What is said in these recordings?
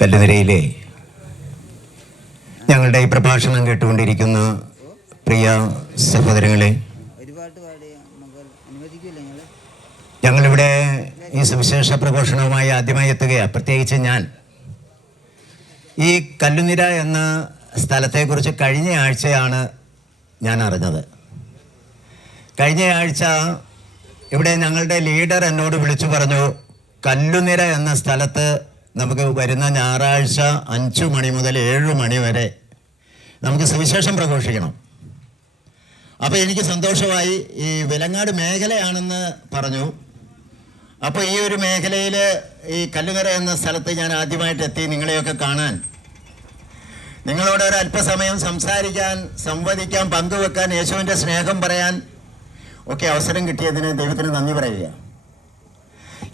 കല്ലുനിരയിലെ ഞങ്ങളുടെ ഈ പ്രഭാഷണം കേട്ടുകൊണ്ടിരിക്കുന്ന പ്രിയ സഹോദരങ്ങളെ, ഞങ്ങളിവിടെ ഈ സുവിശേഷ പ്രഘോഷണവുമായി ആദ്യമായി എത്തുകയാണ്. പ്രത്യേകിച്ച് ഈ കല്ലുനിര എന്ന സ്ഥലത്തെക്കുറിച്ച് കഴിഞ്ഞ ആഴ്ചയാണ് ഞാൻ അറിഞ്ഞത്. കഴിഞ്ഞ ആഴ്ച ഇവിടെ ഞങ്ങളുടെ ലീഡർ എന്നോട് വിളിച്ചു പറഞ്ഞു, കല്ലുനിര എന്ന സ്ഥലത്ത് നമുക്ക് വരുന്ന ഞായറാഴ്ച 5 മണി മുതൽ 7 മണി വരെ നമുക്ക് സുവിശേഷം പ്രഘോഷിക്കണം. അപ്പോൾ എനിക്ക് സന്തോഷമായി. ഈ വിലങ്ങാട് മേഖലയാണെന്ന് പറഞ്ഞു. അപ്പോൾ ഈ ഒരു മേഖലയിൽ ഈ കല്ലുനിര എന്ന സ്ഥലത്ത് ഞാൻ ആദ്യമായിട്ട് എത്തി. നിങ്ങളെയൊക്കെ കാണാൻ, നിങ്ങളോട് ഒരു അല്പസമയം സംസാരിക്കാൻ, സംവദിക്കാൻ, പങ്കുവെക്കാൻ, യേശുവിൻ്റെ സ്നേഹം പറയാൻ ഒക്കെ അവസരം കിട്ടിയതിന് ദൈവത്തിന് നന്ദി പറയുക.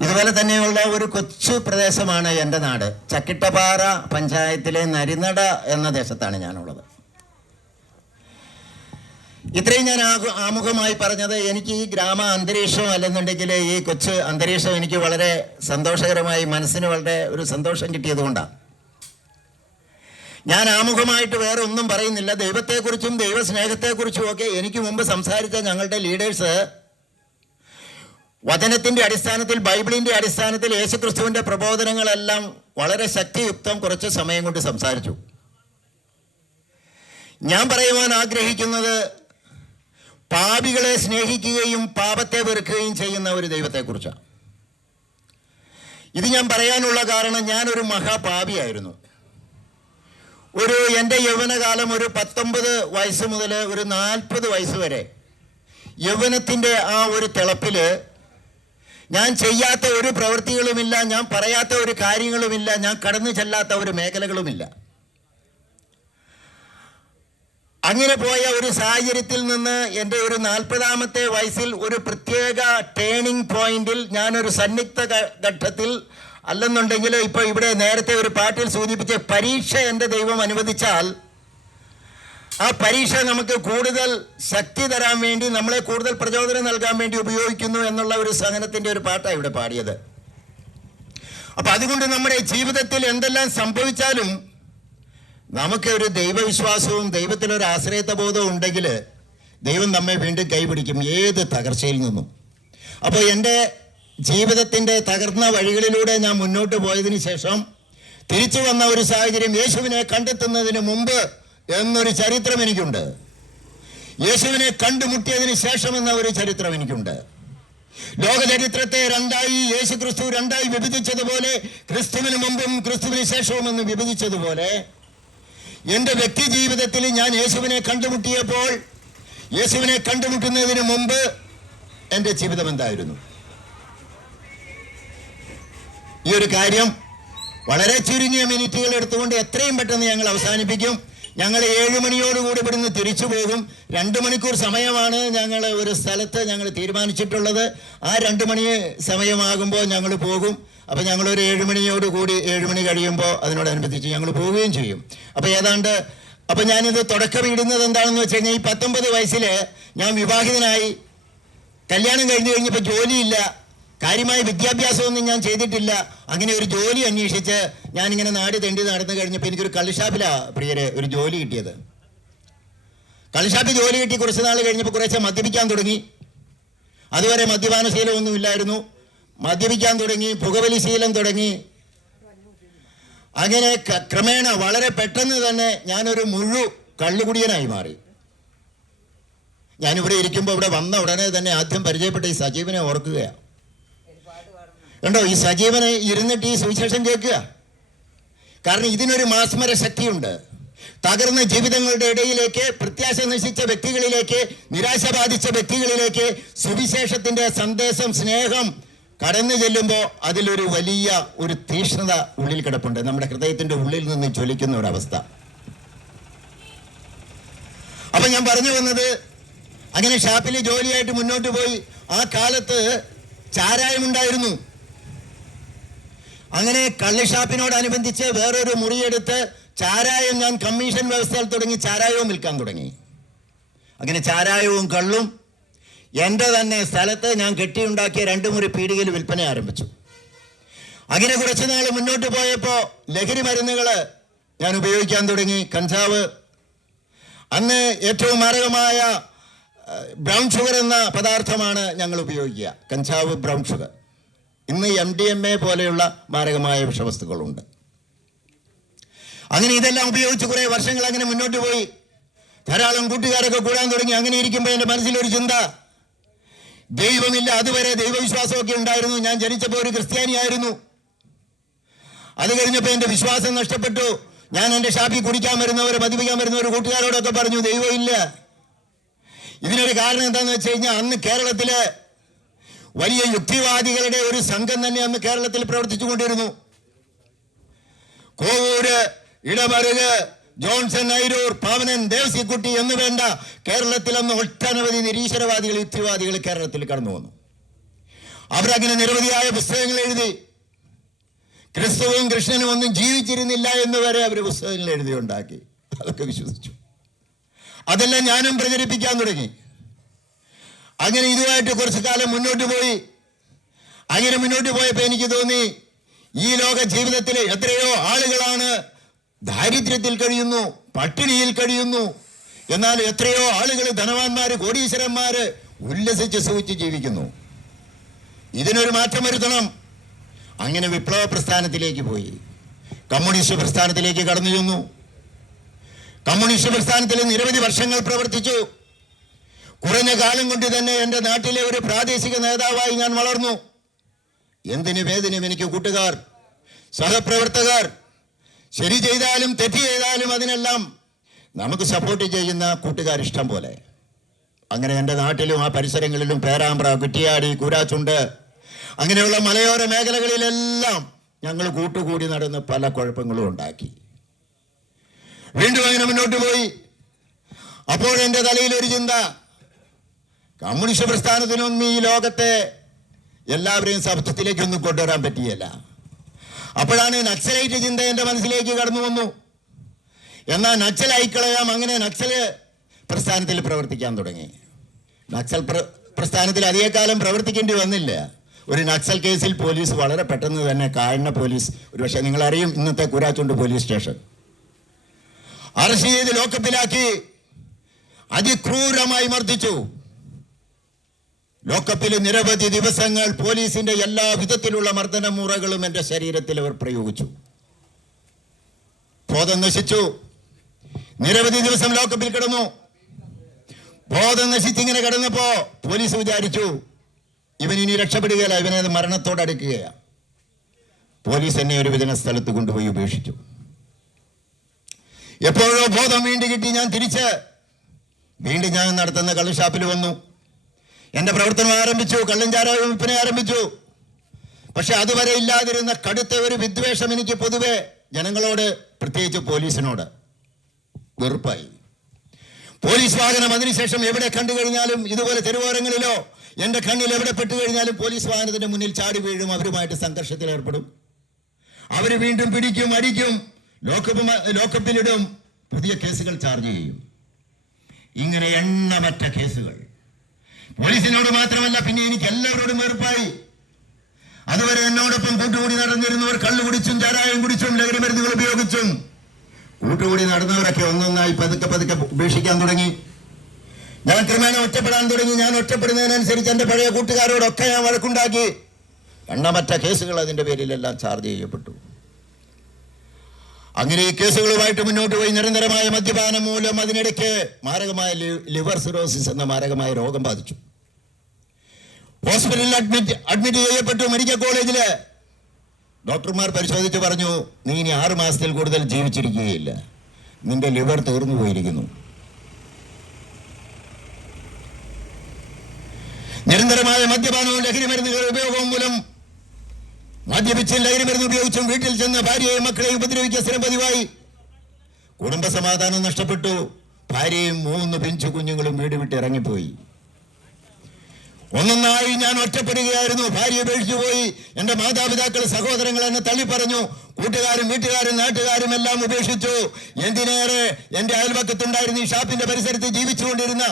ഇതുപോലെ തന്നെയുള്ള ഒരു കൊച്ചു പ്രദേശമാണ് എൻ്റെ നാട്. ചക്കിട്ടപ്പാറ പഞ്ചായത്തിലെ നരിനട എന്ന ദേശത്താണ് ഞാനുള്ളത്. ഇത്രയും ഞാൻ ആമുഖമായി പറഞ്ഞത്, എനിക്ക് ഈ ഗ്രാമ അന്തരീക്ഷം അല്ലെന്നുണ്ടെങ്കിൽ ഈ കൊച്ചു അന്തരീക്ഷം എനിക്ക് വളരെ സന്തോഷകരമായി, മനസ്സിന് വളരെ ഒരു സന്തോഷം കിട്ടിയതുകൊണ്ടാണ്. ഞാൻ ആമുഖമായിട്ട് വേറെ ഒന്നും പറയുന്നില്ല. ദൈവത്തെക്കുറിച്ചും ദൈവസ്നേഹത്തെക്കുറിച്ചും ഒക്കെ എനിക്ക് മുമ്പ് സംസാരിച്ച ഞങ്ങളുടെ ലീഡേഴ്സ് വചനത്തിൻ്റെ അടിസ്ഥാനത്തിൽ, ബൈബിളിൻ്റെ അടിസ്ഥാനത്തിൽ യേശുക്രിസ്തുവിൻ്റെ പ്രബോധനങ്ങളെല്ലാം വളരെ ശക്തിയുക്തം കുറച്ച് സമയം കൊണ്ട് സംസാരിച്ചു. ഞാൻ പറയുവാൻ ആഗ്രഹിക്കുന്നത് പാപികളെ സ്നേഹിക്കുകയും പാപത്തെ വെറുക്കുകയും ചെയ്യുന്ന ഒരു ദൈവത്തെക്കുറിച്ചാണ്. ഇത് ഞാൻ പറയാനുള്ള കാരണം, ഞാനൊരു മഹാപാപിയായിരുന്നു. എൻ്റെ യൗവനകാലം ഒരു 19 വയസ്സ് മുതൽ ഒരു 40 വയസ്സ് വരെ യൗവനത്തിൻ്റെ ആ ഒരു തിളപ്പിൽ ഞാൻ ചെയ്യാത്ത ഒരു പ്രവൃത്തികളുമില്ല, ഞാൻ പറയാത്ത ഒരു കാര്യങ്ങളുമില്ല, ഞാൻ കടന്നു ചെല്ലാത്ത ഒരു മേഖലകളുമില്ല. അങ്ങനെ പോയ ഒരു സാഹചര്യത്തിൽ നിന്ന് എൻ്റെ ഒരു 40ാമത്തെ വയസ്സിൽ ഒരു പ്രത്യേക ടേണിംഗ് പോയിന്റിൽ, ഞാനൊരു സന്നിഗ്ധ ഘട്ടത്തിൽ, അല്ലെന്നുണ്ടെങ്കിൽ ഇപ്പോൾ ഇവിടെ നേരത്തെ ഒരു പാട്ടിൽ സൂചിപ്പിച്ച പരീക്ഷ എൻ്റെ ദൈവം അനുവദിച്ചാൽ ആ പരീക്ഷ നമുക്ക് കൂടുതൽ ശക്തി തരാൻ വേണ്ടി, നമ്മളെ കൂടുതൽ പ്രചോദനം നൽകാൻ വേണ്ടി ഉപയോഗിക്കുന്നു എന്നുള്ള ഒരു സഹനത്തിൻ്റെ ഒരു പാട്ടാണ് ഇവിടെ പാടിയത്. അപ്പം അതുകൊണ്ട് നമ്മുടെ ജീവിതത്തിൽ എന്തെല്ലാം സംഭവിച്ചാലും നമുക്ക് ഒരു ദൈവവിശ്വാസവും ദൈവത്തിലൊരു ആശ്രയത്വബോധവും ഉണ്ടെങ്കിൽ ദൈവം നമ്മെ വീണ്ടും കൈപിടിക്കും ഏത് തകർച്ചയിൽ നിന്നും. അപ്പോൾ എൻ്റെ ജീവിതത്തിൻ്റെ തകർന്ന വഴികളിലൂടെ ഞാൻ മുന്നോട്ട് പോയതിന് ശേഷം തിരിച്ചു വന്ന ഒരു സാഹചര്യം, യേശുവിനെ കണ്ടെത്തുന്നതിന് മുമ്പ് എന്നൊരു ചരിത്രം എനിക്കുണ്ട്, യേശുവിനെ കണ്ടുമുട്ടിയതിന് ശേഷം എന്ന ഒരു ചരിത്രം എനിക്കുണ്ട്. ലോകചരിത്രത്തെ രണ്ടായി യേശു ക്രിസ്തു രണ്ടായി വിഭജിച്ചതുപോലെ, ക്രിസ്തുവിന് മുമ്പും ക്രിസ്തുവിന് ശേഷവും എന്ന് വിഭജിച്ചതുപോലെ, എൻ്റെ വ്യക്തി ജീവിതത്തിൽ ഞാൻ യേശുവിനെ കണ്ടുമുട്ടിയപ്പോൾ, യേശുവിനെ കണ്ടുമുട്ടുന്നതിന് മുമ്പ് എൻ്റെ ജീവിതം എന്തായിരുന്നു? ഈ ഒരു കാര്യം വളരെ ചുരുങ്ങിയ മിനിറ്റുകൾ എടുത്തുകൊണ്ട് എത്രയും പെട്ടെന്ന് ഞങ്ങൾ അവസാനിപ്പിക്കും. ഞങ്ങൾ 7 മണിയോടുകൂടി ഇവിടുന്ന് തിരിച്ചു പോകും. 2 മണിക്കൂർ സമയമാണ് ഞങ്ങൾ ഒരു സ്ഥലത്ത് ഞങ്ങൾ തീരുമാനിച്ചിട്ടുള്ളത്. ആ 2 മണി സമയമാകുമ്പോൾ ഞങ്ങൾ പോകും. അപ്പോൾ ഞങ്ങളൊരു 7 മണിയോടുകൂടി, 7 മണി കഴിയുമ്പോൾ അതിനോടനുബന്ധിച്ച് ഞങ്ങൾ പോവുകയും ചെയ്യും. അപ്പോൾ ഞാനിത് തുടക്കമിടുന്നത് എന്താണെന്ന് വെച്ച് കഴിഞ്ഞാൽ, ഈ 19 വയസ്സിൽ ഞാൻ വിവാഹിതനായി, കല്യാണം കഴിഞ്ഞപ്പോൾ ജോലിയില്ല, കാര്യമായ വിദ്യാഭ്യാസമൊന്നും ഞാൻ ചെയ്തിട്ടില്ല. അങ്ങനെ ഒരു ജോലി അന്വേഷിച്ച് ഞാനിങ്ങനെ നാട് തെണ്ടി നടന്നു കഴിഞ്ഞപ്പോൾ എനിക്കൊരു കള്ളുഷാപ്പിലാണ് പ്രിയരെ ഒരു ജോലി കിട്ടിയത്. കള്ളുഷാപ്പിൽ ജോലി കിട്ടി കുറച്ച് നാൾ കഴിഞ്ഞപ്പോൾ കുറേശ്ശെ മദ്യപിക്കാൻ തുടങ്ങി. അതുവരെ മദ്യപാനശീലമൊന്നും ഇല്ലായിരുന്നു. മദ്യപിക്കാൻ തുടങ്ങി, പുകവലി ശീലം തുടങ്ങി. അങ്ങനെ ക്രമേണ വളരെ പെട്ടെന്ന് തന്നെ ഞാനൊരു കള്ളുകുടിയനായി മാറി. ഞാനിവിടെ ഇരിക്കുമ്പോൾ, ഇവിടെ വന്ന ഉടനെ തന്നെ ആദ്യം പരിചയപ്പെട്ട ഈ സജീവനെ ഓർക്കുകയാണ്. കണ്ടോ, ഈ സജീവനെ ഇരുന്നിട്ട് ഈ സുവിശേഷം കേൾക്കുക. കാരണം ഇതിനൊരു മാസ്മര ശക്തിയുണ്ട്. തകർന്ന ജീവിതങ്ങളുടെ ഇടയിലേക്ക്, പ്രത്യാശ നശിച്ച വ്യക്തികളിലേക്ക്, നിരാശ ബാധിച്ച വ്യക്തികളിലേക്ക് സുവിശേഷത്തിൻ്റെ സന്ദേശം, സ്നേഹം കടന്നു ചെല്ലുമ്പോൾ അതിലൊരു വലിയ ഒരു തീക്ഷ്ണത ഉള്ളിൽ കിടപ്പുണ്ട്. നമ്മുടെ ഹൃദയത്തിൻ്റെ ഉള്ളിൽ നിന്ന് ജ്വലിക്കുന്ന ഒരവസ്ഥ. അപ്പം ഞാൻ പറഞ്ഞു വന്നത്, അങ്ങനെ ഷാപ്പിൽ ജോലിയായിട്ട് മുന്നോട്ട് പോയി. ആ കാലത്ത് ചാരായമുണ്ടായിരുന്നു. അങ്ങനെ കള്ളുഷാപ്പിനോടനുബന്ധിച്ച് വേറൊരു മുറിയെടുത്ത് ചാരായം ഞാൻ കമ്മീഷൻ വ്യവസ്ഥയിൽ തുടങ്ങി ചാരായവും വിൽക്കാൻ തുടങ്ങി. അങ്ങനെ ചാരായവും കള്ളും എൻ്റെ തന്നെ സ്ഥലത്ത് ഞാൻ കെട്ടിയുണ്ടാക്കിയ 2 മുറി പീടികയിൽ വിൽപ്പന ആരംഭിച്ചു. അങ്ങനെ കുറച്ചു നാൾ മുന്നോട്ട് പോയപ്പോൾ ലഹരി മരുന്നുകൾ ഞാൻ ഉപയോഗിക്കാൻ തുടങ്ങി. കഞ്ചാവ്, അന്ന് ഏറ്റവും മാരകമായ ബ്രൗൺ ഷുഗർ എന്ന പദാർത്ഥമാണ് ഞങ്ങൾ ഉപയോഗിക്കുക. കഞ്ചാവ്, ബ്രൗൺ ഷുഗർ. ഇന്ന് MDMA പോലെയുള്ള മാരകമായ വിഷവസ്തുക്കളുണ്ട്. അങ്ങനെ ഇതെല്ലാം ഉപയോഗിച്ച് കുറേ വർഷങ്ങൾ അങ്ങനെ മുന്നോട്ട് പോയി. ധാരാളം കൂട്ടുകാരൊക്കെ കൂടാൻ തുടങ്ങി. അങ്ങനെ ഇരിക്കുമ്പോൾ എൻ്റെ മനസ്സിലൊരു ചിന്ത, ദൈവമില്ല. അതുവരെ ദൈവവിശ്വാസമൊക്കെ ഉണ്ടായിരുന്നു. ഞാൻ ജനിച്ചപ്പോൾ ഒരു ക്രിസ്ത്യാനിയായിരുന്നു. അത് കഴിഞ്ഞപ്പോൾ എൻ്റെ വിശ്വാസം നഷ്ടപ്പെട്ടു. ഞാൻ എൻ്റെ ഷാപ്പിൽ കുടിക്കാൻ വരുന്നവർ, മദ്യപിക്കാൻ വരുന്നവർ കൂട്ടുകാരോടൊക്കെ പറഞ്ഞു ദൈവമില്ല. ഇതിനൊരു കാരണം എന്താണെന്ന് വെച്ച് കഴിഞ്ഞാൽ, അന്ന് കേരളത്തില് വലിയ യുക്തിവാദികളുടെ ഒരു സംഘം തന്നെ അന്ന് കേരളത്തിൽ പ്രവർത്തിച്ചു കൊണ്ടിരുന്നു. കോവൂര്, ഇടമറുക്, ജോൺസൺ ഐരൂർ, പാവനൻ, ദേവസിക്കുട്ടി എന്ന് വേണ്ട കേരളത്തിൽ അന്ന് ഒട്ടനവധി നിരീശ്വരവാദികൾ, യുക്തിവാദികൾ കേരളത്തിൽ കടന്നു വന്നു. അവരങ്ങനെ നിരവധിയായ പുസ്തകങ്ങൾ എഴുതി. ക്രിസ്തുവും കൃഷ്ണനും ഒന്നും ജീവിച്ചിരുന്നില്ല എന്ന് വരെ അവർ പുസ്തകങ്ങൾ എഴുതിയുണ്ടാക്കി. അതൊക്കെ വിശ്വസിച്ചു. അതെല്ലാം ഞാനും പ്രചരിപ്പിക്കാൻ തുടങ്ങി. അങ്ങനെ ഇതുമായിട്ട് കുറച്ചു കാലം മുന്നോട്ട് പോയി. അങ്ങനെ മുന്നോട്ട് പോയപ്പോൾ എനിക്ക് തോന്നി, ഈ ലോക ജീവിതത്തിൽ എത്രയോ ആളുകളാണ് ദാരിദ്ര്യത്തിൽ കഴിയുന്നു, പട്ടിണിയിൽ കഴിയുന്നു. എന്നാൽ എത്രയോ ആളുകൾ ധനവാന്മാര്, കോടീശ്വരന്മാര് ഉല്ലസിച്ച് സുഖിച്ച് ജീവിക്കുന്നു. ഇതിനൊരു മാറ്റം വരുത്തണം. അങ്ങനെ വിപ്ലവ പ്രസ്ഥാനത്തിലേക്ക് പോയി. കമ്മ്യൂണിസ്റ്റ് പ്രസ്ഥാനത്തിലേക്ക് കടന്നു ചെന്നു. കമ്മ്യൂണിസ്റ്റ് പ്രസ്ഥാനത്തിൽ നിരവധി വർഷങ്ങൾ പ്രവർത്തിച്ചു. കുറഞ്ഞ കാലം കൊണ്ട് തന്നെ എൻ്റെ നാട്ടിലെ ഒരു പ്രാദേശിക നേതാവായി ഞാൻ വളർന്നു. എന്തിനും ഏതിനും എനിക്ക് കൂട്ടുകാർ, സഹപ്രവർത്തകർ, ശരി ചെയ്താലും തെറ്റ് ചെയ്താലും അതിനെല്ലാം നമുക്ക് സപ്പോർട്ട് ചെയ്യുന്ന കൂട്ടുകാർ ഇഷ്ടം പോലെ. അങ്ങനെ എൻ്റെ നാട്ടിലും ആ പരിസരങ്ങളിലും പേരാമ്പ്ര, കുറ്റിയാടി, കൂരാച്ചുണ്ട്, അങ്ങനെയുള്ള മലയോര മേഖലകളിലെല്ലാം ഞങ്ങൾ കൂട്ടുകൂടി നടന്ന് പല കുഴപ്പങ്ങളും ഉണ്ടാക്കി. വീണ്ടും അങ്ങനെ മുന്നോട്ട് പോയി. അപ്പോൾ എൻ്റെ തലയിൽ ഒരു ചിന്ത, കമ്മ്യൂണിസ്റ്റ് പ്രസ്ഥാനത്തിനൊന്നും ഈ ലോകത്തെ എല്ലാവരെയും സത്യത്തിലേക്കൊന്നും കൊണ്ടുവരാൻ പറ്റിയല്ല. അപ്പോഴാണ് നക്സലൈറ്റ് ചിന്ത എൻ്റെ മനസ്സിലേക്ക് കടന്നു വന്നു. എന്നാൽ നക്സലായിക്കളയാം. അങ്ങനെ നക്സൽ പ്രസ്ഥാനത്തിൽ പ്രവർത്തിക്കാൻ തുടങ്ങി. നക്സൽ പ്രസ്ഥാനത്തിൽ അധികകാലം പ്രവർത്തിക്കേണ്ടി വന്നില്ല. ഒരു നക്സൽ കേസിൽ പോലീസ് വളരെ പെട്ടെന്ന് തന്നെ, കായണ്ണ പോലീസ്, ഒരുപക്ഷെ നിങ്ങളറിയും, ഇന്നത്തെ കൂരാച്ചുണ്ട് പോലീസ് സ്റ്റേഷൻ, അറസ്റ്റ് ചെയ്ത് ലോക്കപ്പിലാക്കി അതിക്രൂരമായി മർദ്ദിച്ചു. ലോക്കപ്പിൽ നിരവധി ദിവസങ്ങൾ പോലീസിന്റെ എല്ലാ വിധത്തിലുള്ള മർദ്ദന മുറകളും എൻ്റെ ശരീരത്തിൽ അവർ പ്രയോഗിച്ചു. ബോധം നശിച്ചു. നിരവധി ദിവസം ലോക്കപ്പിൽ കിടന്നു. ബോധം നശിച്ചിങ്ങനെ കിടന്നപ്പോ പോലീസ് വിചാരിച്ചു ഇവൻ ഇനി രക്ഷപ്പെടുകയല്ല, ഇവനെ മരണത്തോടടുക്കുകയാണ്. പോലീസ് എന്നെ ഒരു വിധന സ്ഥലത്ത് കൊണ്ടുപോയി ഉപേക്ഷിച്ചു. എപ്പോഴോ ബോധം വീണ്ടും കിട്ടി. ഞാൻ വീണ്ടും ഞാൻ നടത്തുന്ന കള്ളുഷാപ്പിൽ വന്നു. എൻ്റെ പ്രവർത്തനം ആരംഭിച്ചു. കള്ളും ചാരായ വിൽപ്പന ആരംഭിച്ചു. പക്ഷെ അതുവരെ ഇല്ലാതിരുന്ന കടുത്ത ഒരു വിദ്വേഷം എനിക്ക് പൊതുവെ ജനങ്ങളോട്, പ്രത്യേകിച്ച് പോലീസിനോട് വെറുപ്പായി. പോലീസ് വാഹനം അതിനുശേഷം എവിടെ കണ്ടു കഴിഞ്ഞാലും, ഇതുപോലെ തെരുവോരങ്ങളിലോ എൻ്റെ കണ്ണിൽ എവിടെ പെട്ടു കഴിഞ്ഞാലും പോലീസ് വാഹനത്തിന്റെ മുന്നിൽ ചാടി വീഴും. അവരുമായിട്ട് സംഘർഷത്തിൽ ഏർപ്പെടും. അവർ വീണ്ടും പിടിക്കും, അടിക്കും, ലോക്കപ്പിലിടും, പുതിയ കേസുകൾ ചാർജ് ചെയ്യും. ഇങ്ങനെ എണ്ണമറ്റ കേസുകൾ. പോലീസിനോട് മാത്രമല്ല, പിന്നെ എനിക്ക് എല്ലാവരോടും വെറുപ്പായി. അതുവരെ എന്നോടൊപ്പം കൂട്ടുകൂടി നടന്നിരുന്നവർ കള്ളു കുടിച്ചും ചാരായം കുടിച്ചും ലഹരി മരുന്നുകൾ ഉപയോഗിച്ചും കൂട്ടുകൂടി നടന്നവരൊക്കെ ഒന്നൊന്നായി പതുക്കെ പതുക്കെ ഉപേക്ഷിക്കാൻ തുടങ്ങി. ഞാൻ ക്രമേണ ഒറ്റപ്പെടാൻ തുടങ്ങി. ഞാൻ ഒറ്റപ്പെടുന്നതിനനുസരിച്ച് എൻ്റെ പഴയ കൂട്ടുകാരോടൊക്കെ ഞാൻ വഴക്കുണ്ടാക്കി. എണ്ണമറ്റ കേസുകൾ അതിൻ്റെ പേരിലെല്ലാം ചാർജ് ചെയ്യപ്പെട്ടു. അങ്ങനെ ഈ കേസുകളുമായിട്ട് മുന്നോട്ട് പോയി. നിരന്തരമായ മദ്യപാനം മൂലം അതിനിടയ്ക്ക് മാരകമായ ലിവർ സിറോസിസ് എന്ന മാരകമായ രോഗം ബാധിച്ചു. ഹോസ്പിറ്റലിൽ അഡ്മിറ്റ് ചെയ്യപ്പെട്ടു. മെഡിക്കൽ കോളേജില് ഡോക്ടർമാർ പരിശോധിച്ച് പറഞ്ഞു, നീ ഇനി 6 മാസത്തിൽ കൂടുതൽ ജീവിച്ചിരിക്കുകയില്ല, നിന്റെ ലിവർ തീർന്നു പോയിരിക്കുന്നു. നിരന്തരമായ മദ്യപാനവും ലഹരി മരുന്നുകളുടെ ഉപയോഗവും മൂലം മദ്യപിച്ചും ലഹരി മരുന്ന് ഉപയോഗിച്ചും വീട്ടിൽ ചെന്ന് ഭാര്യയെയും മക്കളെയും ഉപദ്രവിക്കുക സ്ഥിരം പതിവായി. കുടുംബ സമാധാനം നഷ്ടപ്പെട്ടു. ഭാര്യയും 3 പിഞ്ചു കുഞ്ഞുങ്ങളും വീട് വിട്ട് ഇറങ്ങിപ്പോയി. ഒന്നൊന്നായി ഞാൻ ഒറ്റപ്പെടുകയായിരുന്നു. ഭാര്യ ഉപേക്ഷിച്ചു പോയി. എൻ്റെ മാതാപിതാക്കൾ, സഹോദരങ്ങൾ എന്നെ തള്ളിപ്പറഞ്ഞു. കൂട്ടുകാരും വീട്ടുകാരും നാട്ടുകാരും എല്ലാം ഉപേക്ഷിച്ചു. എന്തിനേറെ എൻ്റെ അയൽവക്കത്തുണ്ടായിരുന്ന ഈ ഷാപ്പിന്റെ പരിസരത്ത് ജീവിച്ചുകൊണ്ടിരുന്ന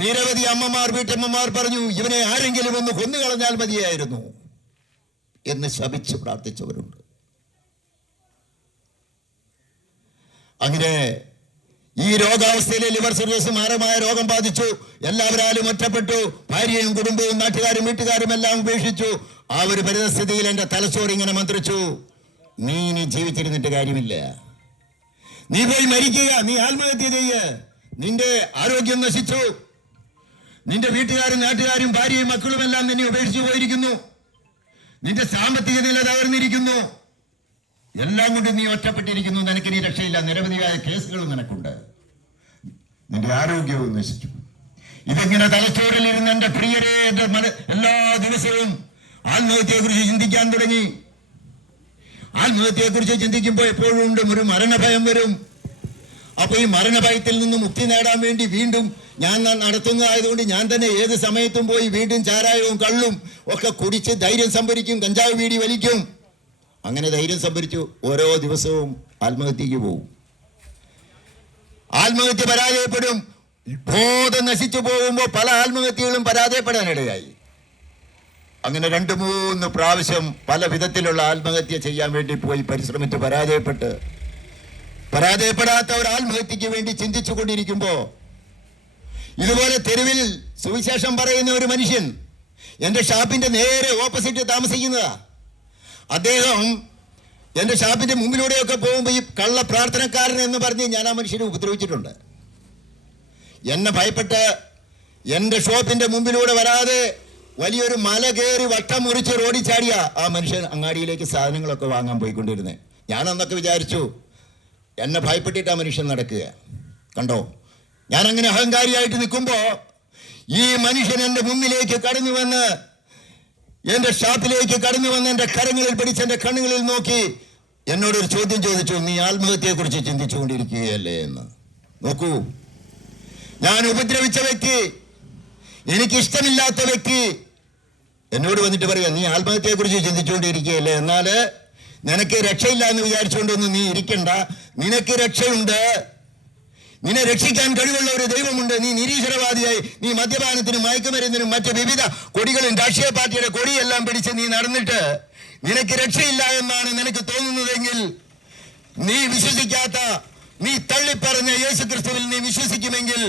നിരവധി അമ്മമാർ, വീട്ടമ്മമാർ പറഞ്ഞു, ഇവനെ ആരെങ്കിലും ഒന്ന് കൊന്നുകളഞ്ഞാൽ മതിയായിരുന്നു. എന്ന് ശപിച്ച് പ്രാർത്ഥിച്ചവരുണ്ട്. അങ്ങനെ ഈ രോഗാവസ്ഥയിലെ ലിവർ സിറോസിസ് മാരമായ രോഗം ബാധിച്ചു. എല്ലാവരും ഒറ്റപ്പെട്ടു. ഭാര്യയും കുടുംബവും നാട്ടുകാരും വീട്ടുകാരും എല്ലാം ഉപേക്ഷിച്ചു. ആ ഒരു പരിസ്ഥിതിയിൽ എൻ്റെ തലച്ചോറ് ഇങ്ങനെ മന്ത്രിച്ചു, നീ ഇനി ജീവിച്ചിരുന്നിട്ട് കാര്യമില്ല, നീ പോയി മരിക്കുക, നീ ആത്മഹത്യ ചെയ്യ്, നിന്റെ ആരോഗ്യം നശിച്ചു, നിന്റെ വീട്ടുകാരും നാട്ടുകാരും ഭാര്യയും മക്കളും എല്ലാം നിന്നെ ഉപേക്ഷിച്ചു പോയിരിക്കുന്നു, നിന്റെ സാമ്പത്തിക നില തകർന്നിരിക്കുന്നു, എല്ലാം കൊണ്ട് നീ ഒറ്റപ്പെട്ടിരിക്കുന്നു, നിനക്ക് നീ രക്ഷയില്ല, നിരവധിയായ കേസുകളും നിനക്കുണ്ട്, നിന്റെ ആരോഗ്യവും നശിച്ചു. ഇതെങ്ങനെ തലച്ചോറിലിരുന്ന് എൻ്റെ പ്രിയരെ എല്ലാ ദിവസവും ആത്മഹത്യയെക്കുറിച്ച് ചിന്തിക്കാൻ തുടങ്ങി. ആത്മഹത്യയെക്കുറിച്ച് ചിന്തിക്കുമ്പോൾ എപ്പോഴും ഉണ്ട് ഒരു മരണഭയം വരും. അപ്പൊ ഈ മരണഭയത്തിൽ നിന്ന് മുക്തി നേടാൻ വേണ്ടി വീണ്ടും ഞാൻ നടത്തുന്നതായതുകൊണ്ട് ഞാൻ തന്നെ ഏത് സമയത്തും പോയി വീണ്ടും ചാരായവും കള്ളും ഒക്കെ കുടിച്ച് ധൈര്യം സംഭരിക്കും, കഞ്ചാവ് വീടി വലിക്കും. അങ്ങനെ ധൈര്യം സംഭരിച്ചു ഓരോ ദിവസവും ആത്മഹത്യക്ക് പോകും. ആത്മഹത്യ പരാജയപ്പെടും. ബോധം നശിച്ചു പോകുമ്പോൾ പല ആത്മഹത്യകളും പരാജയപ്പെടാനിടയായി. അങ്ങനെ 2-3 പ്രാവശ്യം പല വിധത്തിലുള്ള ആത്മഹത്യ ചെയ്യാൻ വേണ്ടി പോയി പരിശ്രമിച്ച് പരാജയപ്പെടാത്ത ഒരു ആത്മഹത്യക്ക് വേണ്ടി ചിന്തിച്ചു കൊണ്ടിരിക്കുമ്പോ ഇതുപോലെ തെരുവിൽ സുവിശേഷം പറയുന്ന ഒരു മനുഷ്യൻ എൻ്റെ ഷാപ്പിന്റെ നേരെ ഓപ്പോസിറ്റ് താമസിക്കുന്നതാ. അദ്ദേഹം എൻ്റെ ഷാപ്പിന്റെ മുമ്പിലൂടെയൊക്കെ പോകുമ്പോൾ ഈ കള്ള പ്രാർത്ഥനക്കാരൻ എന്ന് പറഞ്ഞ് ഞാൻ ആ മനുഷ്യനെ ഉപദ്രവിച്ചിട്ടുണ്ട്. എന്നെ ഭയപ്പെട്ട് എൻ്റെ ഷോപ്പിന്റെ മുമ്പിലൂടെ വരാതെ വലിയൊരു മല കയറി വട്ടം മുറിച്ച് റോഡിൽ ചാടിയ ആ മനുഷ്യൻ അങ്ങാടിയിലേക്ക് സാധനങ്ങളൊക്കെ വാങ്ങാൻ പോയിക്കൊണ്ടിരുന്നത്. ഞാൻ അന്നൊക്കെ വിചാരിച്ചു എന്നെ ഭയപ്പെട്ടിട്ട് ആ മനുഷ്യൻ നടക്കുക. കണ്ടോ, ഞാൻ അങ്ങനെ അഹങ്കാരിയായിട്ട് നിൽക്കുമ്പോ ഈ മനുഷ്യൻ എൻ്റെ മുമ്പിലേക്ക് കടന്നു വന്ന് എൻ്റെ ഷാപ്പിലേക്ക് കടന്നു വന്ന് എൻ്റെ കരങ്ങളിൽ പിടിച്ച് എൻ്റെ കണ്ണുകളിൽ നോക്കി എന്നോടൊരു ചോദ്യം ചോദിച്ചു, നീ ആത്മഹത്യയെക്കുറിച്ച് ചിന്തിച്ചുകൊണ്ടിരിക്കുകയല്ലേ എന്ന്. നോക്കൂ, ഞാൻ ഉപദ്രവിച്ച വ്യക്തി, എനിക്കിഷ്ടമില്ലാത്ത വ്യക്തി എന്നോട് വന്നിട്ട് പറയാ, നീ ആത്മഹത്യയെക്കുറിച്ച് ചിന്തിച്ചുകൊണ്ടിരിക്കുകയല്ലേ, എന്നാൽ നിനക്ക് രക്ഷയില്ല എന്ന് വിചാരിച്ചുകൊണ്ടൊന്നും നീ ഇരിക്കണ്ട, നിനക്ക് രക്ഷയുണ്ട്, നിന്നെ രക്ഷിക്കാൻ കഴിവുള്ള ഒരു ദൈവമുണ്ട്. നീ നിരീശ്വരവാദിയായി നീ മദ്യപാനത്തിനും മയക്കുമരുന്നിനും മറ്റ് വിവിധ കൊടികളും രാഷ്ട്രീയ പാർട്ടിയുടെ കൊടിയെല്ലാം പിടിച്ച് നീ നടന്നിട്ട് നിനക്ക് രക്ഷയില്ല എന്നാണ് നിനക്ക് തോന്നുന്നതെങ്കിൽ, നീ വിശ്വസിക്കാത്ത, നീ തള്ളിപ്പറഞ്ഞ യേശുക്രിസ്തുവിൽ നീ വിശ്വസിക്കുമെങ്കിൽ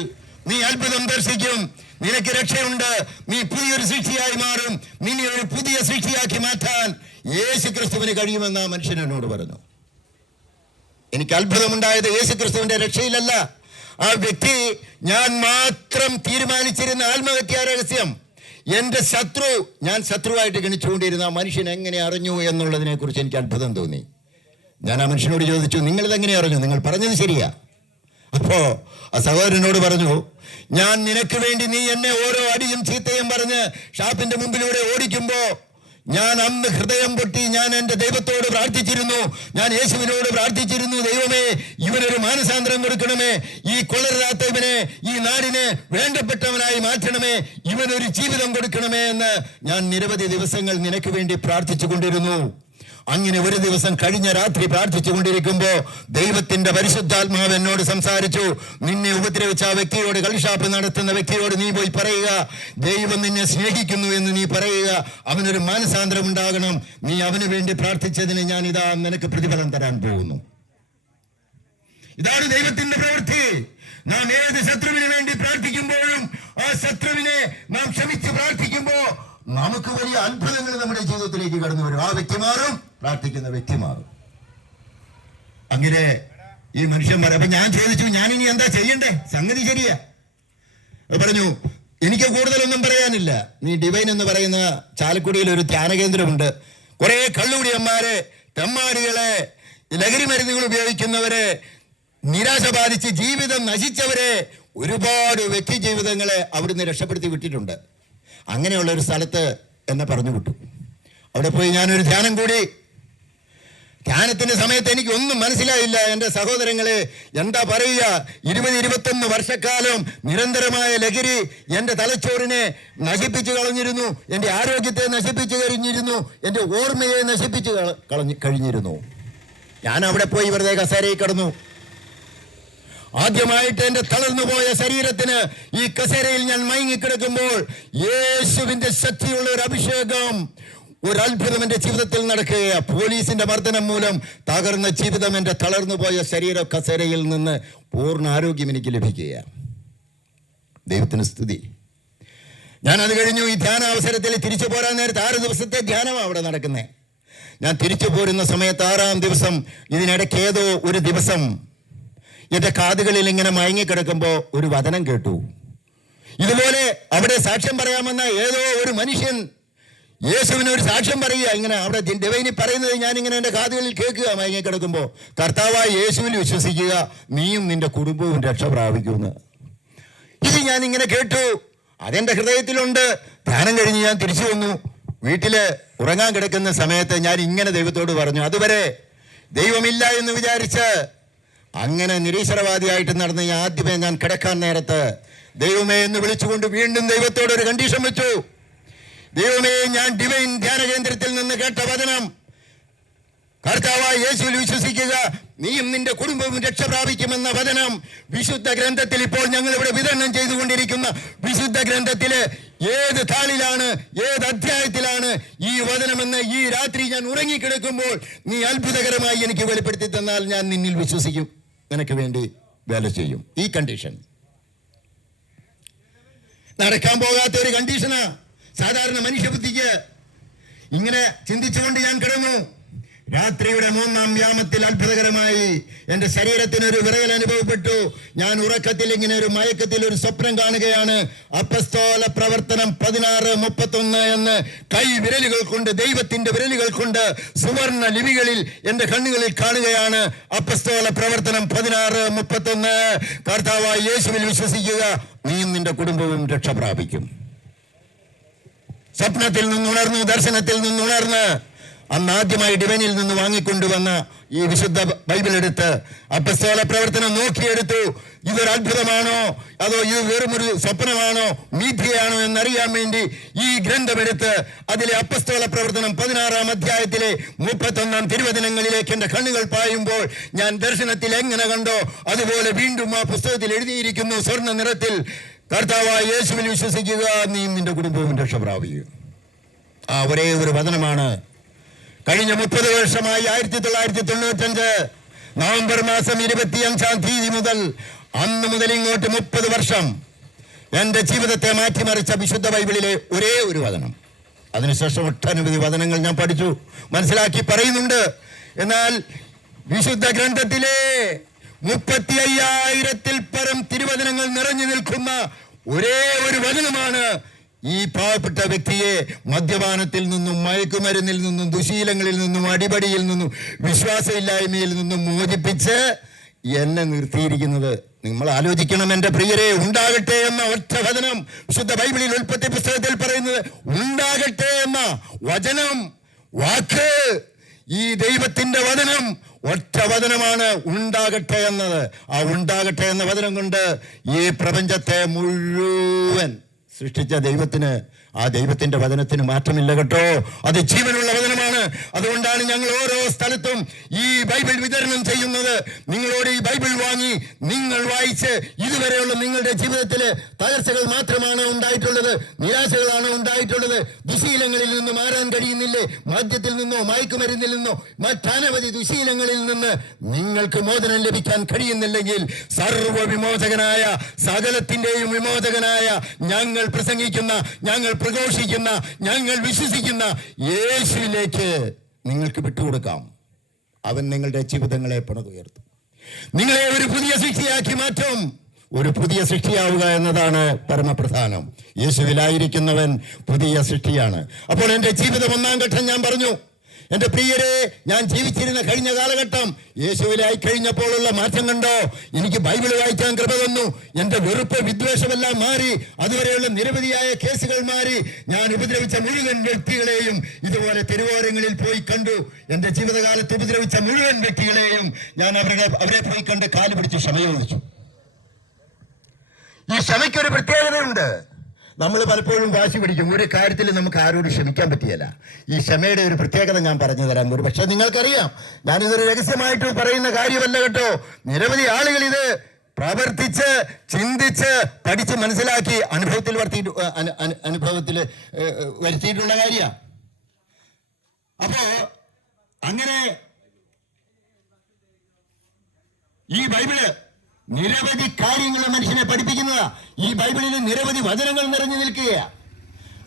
നീ അത്ഭുതം ദർശിക്കും. നിനക്ക് രക്ഷയുണ്ട്, നീ പുതിയൊരു സൃഷ്ടിയായി മാറും, നിന്നെ ഒരു പുതിയ സൃഷ്ടിയാക്കി മാറ്റാൻ യേശുക്രിസ്തുവിന് കഴിയുമെന്ന് ആ മനുഷ്യൻ എന്നോട് പറഞ്ഞു. എനിക്ക് അത്ഭുതമുണ്ടായത് യേശുക്രിസ്തുവിന്റെ രക്ഷയിലല്ല, ആ വ്യക്തി ഞാൻ മാത്രം തീരുമാനിച്ചിരുന്ന ആത്മഹത്യാ രഹസ്യം എന്റെ ശത്രു, ഞാൻ ശത്രുവായിട്ട് ഗണിച്ചുകൊണ്ടിരുന്ന ആ മനുഷ്യൻ എങ്ങനെ അറിഞ്ഞു എന്നുള്ളതിനെ കുറിച്ച് എനിക്ക് അത്ഭുതം തോന്നി. ഞാൻ ആ മനുഷ്യനോട് ചോദിച്ചു, നിങ്ങളിത് എങ്ങനെ അറിഞ്ഞു? നിങ്ങൾ പറഞ്ഞത് ശരിയാ? അപ്പോ ആ സഹോദരനോട് പറഞ്ഞു, ഞാൻ നിനക്ക് വേണ്ടി നീ എന്നെ ഓരോ അടിയും ചീത്തയും പറഞ്ഞ് ഷാപ്പിന്റെ മുമ്പിലൂടെ ഓടിക്കുമ്പോ ഞാൻ അന്ന് ഹൃദയം പൊട്ടി ഞാൻ എൻ്റെ ദൈവത്തോട് പ്രാർത്ഥിച്ചിരുന്നു, ഞാൻ യേശുവിനോട് പ്രാർത്ഥിച്ചിരുന്നു, ദൈവമേ ഇവനൊരു മാനസാന്തരം കൊടുക്കണമേ, ഈ കൊള്ളരുതാത്ത ഇവനെ ഈ നാടിനെ വേണ്ടപ്പെട്ടവനായി മാറ്റണമേ, ഇവനൊരു ജീവിതം കൊടുക്കണമേ എന്ന് ഞാൻ നിരവധി ദിവസങ്ങൾ നിനക്ക് വേണ്ടി പ്രാർത്ഥിച്ചു കൊണ്ടിരുന്നു. അങ്ങനെ ഒരു ദിവസം കഴിഞ്ഞ രാത്രി പ്രാർത്ഥിച്ചു കൊണ്ടിരിക്കുമ്പോ ദൈവത്തിന്റെ പരിശുദ്ധാത്മാവ് എന്നോട് സംസാരിച്ചു, നിന്നെ ഉപദ്രവിച്ച ആ വ്യക്തിയോട്, കള്ളുഷാപ്പ് നടത്തുന്ന വ്യക്തിയോട് നീ പോയി പറയുക, ദൈവം നിന്നെ സ്നേഹിക്കുന്നു എന്ന് നീ പറയുക, അവനൊരു മാനസാന്തരം ഉണ്ടാകണം, നീ അവന് വേണ്ടി പ്രാർത്ഥിച്ചതിന് ഞാൻ ഇതാ നിനക്ക് പ്രതിഫലം തരാൻ പോകുന്നു. ഇതാണ് ദൈവത്തിന്റെ പ്രവൃത്തി. നാം ഏത് ശത്രുവിന് വേണ്ടി പ്രാർത്ഥിക്കുമ്പോഴും ആ ശത്രുവിനെ നാം ക്ഷമിച്ച് പ്രാർത്ഥിക്കുമ്പോ നമുക്ക് വലിയ അത്ഭുതങ്ങൾ നമ്മുടെ ജീവിതത്തിലേക്ക് കടന്നു വരും. ആ വ്യക്തി മാറും, പ്രാർത്ഥിക്കുന്ന വ്യക്തി മാറും. അങ്ങനെ ഈ മനുഷ്യൻ പറയാം. അപ്പൊ ഞാൻ ചോദിച്ചു, ഞാനിനി എന്താ ചെയ്യണ്ടേ? സംഗതി ശരിയാ. പറഞ്ഞു, എനിക്ക് കൂടുതലൊന്നും പറയാനില്ല. നീ ഡിവൈൻ എന്ന് പറയുന്ന ചാലക്കുടിയിൽ ഒരു ധ്യാന കേന്ദ്രമുണ്ട്. കുറെ കള്ളുകുടിയന്മാരെ, തെമ്മാടികളെ, ലഹരി മരുന്നുകൾ ഉപയോഗിക്കുന്നവരെ, നിരാശ ബാധിച്ച് ജീവിതം നശിച്ചവരെ, ഒരുപാട് വ്യക്തി ജീവിതങ്ങളെ അവിടുന്ന് രക്ഷപ്പെടുത്തി വിട്ടിട്ടുണ്ട്. അങ്ങനെയുള്ള ഒരു സ്ഥലത്ത് എന്നെ പറഞ്ഞു വിട്ടു. അവിടെ പോയി ഞാനൊരു ധ്യാനം കൂടി. ധ്യാനത്തിന്റെ സമയത്ത് എനിക്ക് ഒന്നും മനസ്സിലായില്ല. എൻ്റെ സഹോദരങ്ങളെ, എന്താ പറയുക, 20-21 വർഷക്കാലം നിരന്തരമായ ലഹരി എൻ്റെ തലച്ചോറിനെ നശിപ്പിച്ചു കളഞ്ഞിരുന്നു, എൻ്റെ ആരോഗ്യത്തെ നശിപ്പിച്ചു കഴിഞ്ഞിരുന്നു, എൻ്റെ ഓർമ്മയെ നശിപ്പിച്ചു കഴിഞ്ഞിരുന്നു. ഞാൻ അവിടെ പോയി വെറുതെ കസേരയിൽ കിടന്നു. ആദ്യമായിട്ട് എൻ്റെ തളർന്നുപോയ ശരീരത്തിന് ഈ കസേരയിൽ ഞാൻ മയങ്ങിക്കിടക്കുമ്പോൾ യേശുവിന്റെ ശക്തിയുള്ള ഒരു അഭിഷേകം ഒരു അത്ഭുതം എൻ്റെ ജീവിതത്തിൽ നടക്കുകയാണ്. പോലീസിന്റെ മർദ്ദനം മൂലം തകർന്ന ജീവിതം, എൻ്റെ തളർന്നുപോയ ശരീര കസേരയിൽ നിന്ന് പൂർണ്ണ ആരോഗ്യം എനിക്ക് ലഭിക്കുകയാണ്. ദൈവത്തിന് സ്തുതി. ഞാനത് കഴിഞ്ഞു. ഈ ധ്യാന അവസരത്തിൽ തിരിച്ചു പോരാൻ നേരത്തെ 6 ദിവസത്തെ ധ്യാനമാണ് അവിടെ നടക്കുന്നത്. ഞാൻ തിരിച്ചു പോരുന്ന സമയത്ത് 6-ാം ദിവസം ഇതിനിടയ്ക്ക് ഏതോ ഒരു ദിവസം എൻ്റെ കാതുകളിൽ ഇങ്ങനെ മയങ്ങിക്കിടക്കുമ്പോൾ ഒരു വചനം കേട്ടു. ഇതുപോലെ അവിടെ സാക്ഷ്യം പറയാമെന്ന ഏതോ ഒരു മനുഷ്യൻ യേശുവിന് ഒരു സാക്ഷ്യം പറയുക. ഇങ്ങനെ അവിടെ ഡിവൈനി പറയുന്നത് ഞാനിങ്ങനെ എൻ്റെ കാതുകളിൽ കേൾക്കുക മയങ്ങിക്കിടക്കുമ്പോൾ, കർത്താവായ യേശുവിൽ വിശ്വസിക്കുക, നീയും നിന്റെ കുടുംബവും രക്ഷ പ്രാപിക്കുമെന്ന്. ഇത് ഞാൻ ഇങ്ങനെ കേട്ടു, അതെൻ്റെ ഹൃദയത്തിലുണ്ട്. ധ്യാനം കഴിഞ്ഞ് ഞാൻ തിരിച്ചു വന്നു. വീട്ടില് ഉറങ്ങാൻ കിടക്കുന്ന സമയത്ത് ഞാൻ ഇങ്ങനെ ദൈവത്തോട് പറഞ്ഞു. അതുവരെ ദൈവമില്ല എന്ന് വിചാരിച്ച് അങ്ങനെ നിരീശ്വരവാദിയായിട്ട് നടന്ന് ആദ്യമേ ഞാൻ കിടക്കാൻ നേരത്ത് ദൈവമേ എന്ന് വിളിച്ചുകൊണ്ട് വീണ്ടും ദൈവത്തോട് ഒരു കണ്ടീഷൻ വെച്ചു. ദൈവമേ, ഞാൻ ഡിവൈൻ ധ്യാന കേന്ദ്രത്തിൽ നിന്ന് കേട്ട വചനം, കർത്താവായ യേശുവിൽ വിശ്വസിക്കുക, നീയും നിന്റെ കുടുംബവും രക്ഷ പ്രാപിക്കുമെന്ന വചനം വിശുദ്ധ ഗ്രന്ഥത്തിൽ ഇപ്പോൾ ഞങ്ങൾ ഇവിടെ വിതരണം ചെയ്തുകൊണ്ടിരിക്കുന്ന വിശുദ്ധ ഗ്രന്ഥത്തില് ഏത് താളിലാണ്, ഏത് അധ്യായത്തിലാണ് ഈ വചനമെന്ന് ഈ രാത്രി ഞാൻ ഉറങ്ങിക്കിടക്കുമ്പോൾ നീ അത്ഭുതകരമായി എനിക്ക് വെളിപ്പെടുത്തി തന്നാൽ ഞാൻ നിന്നിൽ വിശ്വസിക്കും, നിനക്ക് വേണ്ടി വേല ചെയ്യും. ഈ കണ്ടീഷൻ നടക്കാൻ പോകാത്ത ഒരു കണ്ടീഷനാ സാധാരണ മനുഷ്യബുദ്ധിക്ക്. ഇങ്ങനെ ചിന്തിച്ചുകൊണ്ട് ഞാൻ കിടന്നു. രാത്രിയുടെ 3-ാം യാമത്തിൽ അത്ഭുതകരമായി എൻ്റെ ശരീരത്തിനൊരു വിറയൽ അനുഭവപ്പെട്ടു. ഞാൻ ഉറക്കത്തിൽ ഇങ്ങനെ ഒരു മയക്കത്തിൽ ഒരു സ്വപ്നം കാണുകയാണ്. അപ്പസ്തോല പ്രവർത്തനം 16:31 എന്ന് കൈ വിരലുകൾ കൊണ്ട്, ദൈവത്തിന്റെ വിരലുകൾ കൊണ്ട് സുവർണ ലിപികളിൽ എൻ്റെ കണ്ണുകളിൽ കാണുകയാണ്. അപ്പസ്തോല പ്രവർത്തനം 16:31. കർത്താവായ യേശുവിൽ വിശ്വസിക്കുക, നീയും നിന്റെ കുടുംബവും രക്ഷ പ്രാപിക്കും. സ്വപ്നത്തിൽ നിന്നുണർന്ന്, ദർശനത്തിൽ നിന്നുണർന്ന് അന്ന് ആദ്യമായി ഡിവൈനിൽ നിന്ന് വാങ്ങിക്കൊണ്ടുവന്ന ഈ വിശുദ്ധ ബൈബിൾ എടുത്ത് അപ്പസ്തോല പ്രവർത്തനം നോക്കിയെടുത്തു. ഇതൊരു അത്ഭുതമാണോ അതോ ഇത് വെറുമൊരു സ്വപ്നമാണോ മീഥ്യയാണോ എന്നറിയാൻ വേണ്ടി ഈ ഗ്രന്ഥമെടുത്ത് അതിലെ അപ്പസ്തോല പ്രവർത്തനം 16-ാം അധ്യായത്തിലെ 31-ാം തിരുവചനങ്ങളിലേക്ക് എൻ്റെ കണ്ണുകൾ പായുമ്പോൾ ഞാൻ ദർശനത്തിൽ എങ്ങനെ കണ്ടോ അതുപോലെ വീണ്ടും ആ പുസ്തകത്തിൽ എഴുതിയിരിക്കുന്നു സ്വർണ്ണ നിറത്തിൽ, കർത്താവായ യേശുവിൽ വിശ്വസിക്കുക, നീയും നിന്റെ കുടുംബവും രക്ഷ പ്രാപിക്കുക. ആ ഒരേ ഒരു വചനമാണ് കഴിഞ്ഞ 30 വർഷമായി 1995 നവംബർ മാസം 25-ാം തീയതി മുതൽ അന്ന് മുതൽ ഇങ്ങോട്ട് 30 വർഷം എൻ്റെ ജീവിതത്തെ മാറ്റിമറിച്ച വിശുദ്ധ ബൈബിളിലെ ഒരേ ഒരു വചനം. അതിനുശേഷം ഒട്ടനവധി വചനങ്ങൾ ഞാൻ പഠിച്ചു, മനസ്സിലാക്കി പറയുന്നുണ്ട്. എന്നാൽ വിശുദ്ധ ഗ്രന്ഥത്തിലെ 35,000-ൽ പരം തിരുവചനങ്ങൾ നിറഞ്ഞു നിൽക്കുന്ന ഒരേ ഒരു വചനമാണ് ഈ പാവപ്പെട്ട വ്യക്തിയെ മദ്യപാനത്തിൽ നിന്നും, മയക്കുമരുന്നിൽ നിന്നും, ദുശീലങ്ങളിൽ നിന്നും, അടിപടിയിൽ നിന്നും, വിശ്വാസമില്ലായ്മയിൽ നിന്നും മോചിപ്പിച്ച് എന്നെ നിർത്തിയിരിക്കുന്നത്. നിങ്ങൾ ആലോചിക്കണം എൻ്റെ പ്രിയരെ, ഉണ്ടാകട്ടെ എന്ന ഒറ്റ വചനം വിശുദ്ധ ബൈബിളിൽ ഉൽപ്പത്തി പുസ്തകത്തിൽ പറയുന്നത് ഉണ്ടാകട്ടെ എന്ന വചനം, വാക്ക്, ഈ ദൈവത്തിന്റെ വചനം ഒറ്റ വചനമാണ് ഉണ്ടാകട്ടെ എന്നത്. ആ ഉണ്ടാകട്ടെ എന്ന വചനം കൊണ്ട് ഈ പ്രപഞ്ചത്തെ മുഴുവൻ സൃഷ്ടിച്ച ദൈവത്തിന്, ആ ദൈവത്തിന്റെ വചനത്തിന് മാറ്റമില്ല കേട്ടോ. അത് ജീവനുള്ള വചനമാണ്. അതുകൊണ്ടാണ് ഞങ്ങൾ ഓരോ സ്ഥലത്തും ഈ ബൈബിൾ വിതരണം ചെയ്യുന്നത്. നിങ്ങളോട് ഈ ബൈബിൾ വാങ്ങി നിങ്ങൾ വായിച്ച് ഇതുവരെയുള്ള നിങ്ങളുടെ ജീവിതത്തില് തകർച്ചകൾ മാത്രമാണ് ഉണ്ടായിട്ടുള്ളത്, നിരാശകളാണ് ഉണ്ടായിട്ടുള്ളത്, ദുശീലങ്ങളിൽ നിന്ന് മാറാൻ കഴിയുന്നില്ലേ, മദ്യത്തിൽ നിന്നോ മയക്കുമരുന്നിൽ നിന്നോ മറ്റനവധി ദുശീലങ്ങളിൽ നിന്ന് നിങ്ങൾക്ക് മോചനം ലഭിക്കാൻ കഴിയുന്നില്ലെങ്കിൽ സർവ്വവിമോചകനായ, സകലത്തിന്റെയും വിമോചകനായ ഞങ്ങൾ പ്രസംഗിക്കുന്ന, ഞങ്ങൾ പ്രഘോഷിക്കുന്ന, ഞങ്ങൾ വിശ്വസിക്കുന്ന യേശുവിലേക്ക് നിങ്ങൾക്ക് വിട്ടുകൊടുക്കാം. അവൻ നിങ്ങളുടെ ജീവിതങ്ങളെ പണിതുയർത്തും, നിങ്ങളെ ഒരു പുതിയ സൃഷ്ടിയാക്കി മാറ്റും. ഒരു പുതിയ സൃഷ്ടിയാവുക എന്നതാണ് പരമപ്രധാനം. യേശുവിലായിരിക്കുന്നവൻ പുതിയ സൃഷ്ടിയാണ്. അപ്പോൾ എൻ്റെ ജീവിതം 1-ാം ഘട്ടം ഞാൻ പറഞ്ഞു. എൻ്റെ പ്രിയരെ, ഞാൻ ജീവിച്ചിരുന്ന കഴിഞ്ഞ കാലഘട്ടം യേശുവിലായി കഴിഞ്ഞപ്പോഴുള്ള മാറ്റം കണ്ടോ? എനിക്ക് ബൈബിൾ വായിക്കാൻ കൃപ തന്നു. എൻ്റെ വെറുപ്പ്, വിദ്വേഷമെല്ലാം മാറി. അതുവരെയുള്ള നിരവധിയായ കേസുകൾ മാറി. ഞാൻ ഉപദ്രവിച്ച മുഴുവൻ വ്യക്തികളെയും ഇതുപോലെ തെരുവോരങ്ങളിൽ പോയി കണ്ടു. എൻ്റെ ജീവിതകാലത്ത് ഉപദ്രവിച്ച മുഴുവൻ വ്യക്തികളെയും ഞാൻ അവരെ പോയി കണ്ട് കാല് പിടിച്ച് ക്ഷമ ചോദിച്ചു. ഈ ക്ഷമയ്ക്കൊരു പ്രത്യേകതയുണ്ട്. നമ്മൾ പലപ്പോഴും വാശി പിടിക്കും, ഒരു കാര്യത്തിൽ നമുക്ക് ആരോടും ക്ഷമിക്കാൻ പറ്റിയല്ല. ഈ ക്ഷമയുടെ ഒരു പ്രത്യേകത ഞാൻ പറഞ്ഞു തരാം. ഒരു പക്ഷെ നിങ്ങൾക്കറിയാം, ഞാനിതൊരു രഹസ്യമായിട്ട് പറയുന്ന കാര്യമല്ല കേട്ടോ. നിരവധി ആളുകൾ ഇത് പ്രവർത്തിച്ച്, ചിന്തിച്ച്, പഠിച്ച് മനസ്സിലാക്കി അനുഭവത്തിൽ വരുത്തിയിട്ടുള്ള കാര്യമാണ്. അപ്പോ അങ്ങനെ ഈ ബൈബിള് നിരവധി കാര്യങ്ങൾ മനുഷ്യനെ പഠിപ്പിക്കുന്നതാ. ഈ ബൈബിളിൽ നിരവധി വചനങ്ങൾ നിറഞ്ഞു നിൽക്കുകയാ.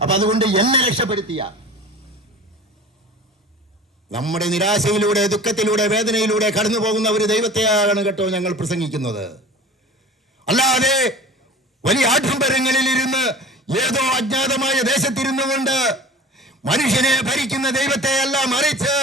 അപ്പൊ അതുകൊണ്ട് എന്നെ രക്ഷപ്പെടുത്തിയ, നമ്മുടെ നിരാശയിലൂടെ, ദുഃഖത്തിലൂടെ, വേദനയിലൂടെ കടന്നു പോകുന്ന ഒരു ദൈവത്തെയാണ് കേട്ടോ ഞങ്ങൾ പ്രസംഗിക്കുന്നത്. അല്ലാതെ വലിയ ആഡംബരങ്ങളിൽ ഇരുന്ന് ഏതോ അജ്ഞാതമായ ദേശത്തിരുന്നു കൊണ്ട് മനുഷ്യനെ ഭരിക്കുന്ന ദൈവത്തെയല്ല, മറിച്ച്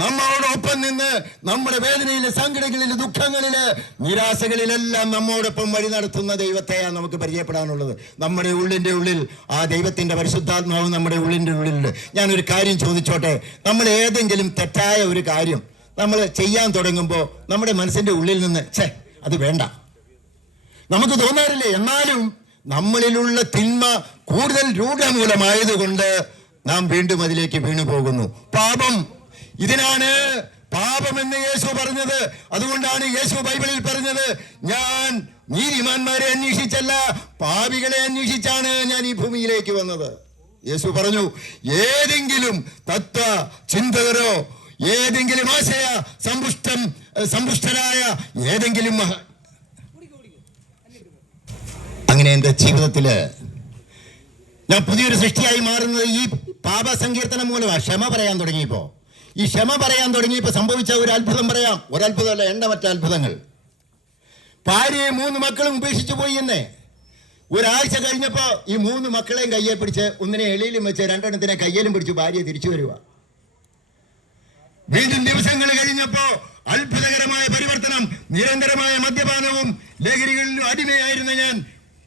നമ്മോടൊപ്പം നിന്ന് നമ്മുടെ വേദനയിലെ, സങ്കടങ്ങളിലെ, ദുഃഖങ്ങളില്, നിരാശകളിലെല്ലാം നമ്മോടൊപ്പം വഴി നടത്തുന്ന ദൈവത്തെയാണ് നമുക്ക് പരിചയപ്പെടാനുള്ളത്. നമ്മുടെ ഉള്ളിൻ്റെ ഉള്ളിൽ ആ ദൈവത്തിൻ്റെ പരിശുദ്ധാത്മാവ് നമ്മുടെ ഉള്ളിൻ്റെ ഉള്ളിലുണ്ട്. ഞാനൊരു കാര്യം ചോദിച്ചോട്ടെ. നമ്മൾ ഏതെങ്കിലും തെറ്റായ ഒരു കാര്യം നമ്മൾ ചെയ്യാൻ തുടങ്ങുമ്പോൾ നമ്മുടെ മനസ്സിൻ്റെ ഉള്ളിൽ നിന്ന് അത് വേണ്ട നമുക്ക് തോന്നാറില്ലേ? എന്നാലും നമ്മളിലുള്ള തിന്മ കൂടുതൽ രൂഢമൂലമായതുകൊണ്ട് നാം വീണ്ടും അതിലേക്ക് വീണു പോകുന്നു. പാപം, ഇതിനാണ് പാപമെന്ന് യേശു പറഞ്ഞത്. അതുകൊണ്ടാണ് യേശു ബൈബിളിൽ പറഞ്ഞത്, ഞാൻ നീതിമാന്മാരെ അന്വേഷിച്ചല്ല, പാപികളെ അന്വേഷിച്ചാണ് ഞാൻ ഈ ഭൂമിയിലേക്ക് വന്നത്. യേശു പറഞ്ഞു, ഏതെങ്കിലും തത്വ ചിന്തകരോ, ഏതെങ്കിലും ആശയ സമ്പുഷ്ടരായ ഏതെങ്കിലും അങ്ങനെ എന്റെ ജീവിതത്തില് ഞാൻ പുതിയൊരു സൃഷ്ടിയായി മാറുന്നത് ഈ പാപസങ്കീർത്തനം മൂലമാണ്. ക്ഷമ പറയാൻ തുടങ്ങിയപ്പോ, ഈ ക്ഷമ പറയാൻ തുടങ്ങിയപ്പോൾ സംഭവിച്ച ഒരു അത്ഭുതം പറയാം. ഒരത്ഭുതമല്ല, എണ്ണമറ്റ അത്ഭുതങ്ങൾ. ഭാര്യയെ 3 മക്കളും ഉപേക്ഷിച്ചു പോയി എന്നേ. ഒരാഴ്ച കഴിഞ്ഞപ്പോ ഈ 3 മക്കളെയും കയ്യെ പിടിച്ച്, ഒന്നിനെ എളിയിലും വെച്ച് 2 കയ്യിലും പിടിച്ചു ഭാര്യ തിരിച്ചു വരിക. വീണ്ടും ദിവസങ്ങൾ കഴിഞ്ഞപ്പോ അത്ഭുതകരമായ പരിവർത്തനം. നിരന്തരമായ മദ്യപാനവും ലഹരികളിലും അടിമയായിരുന്ന ഞാൻ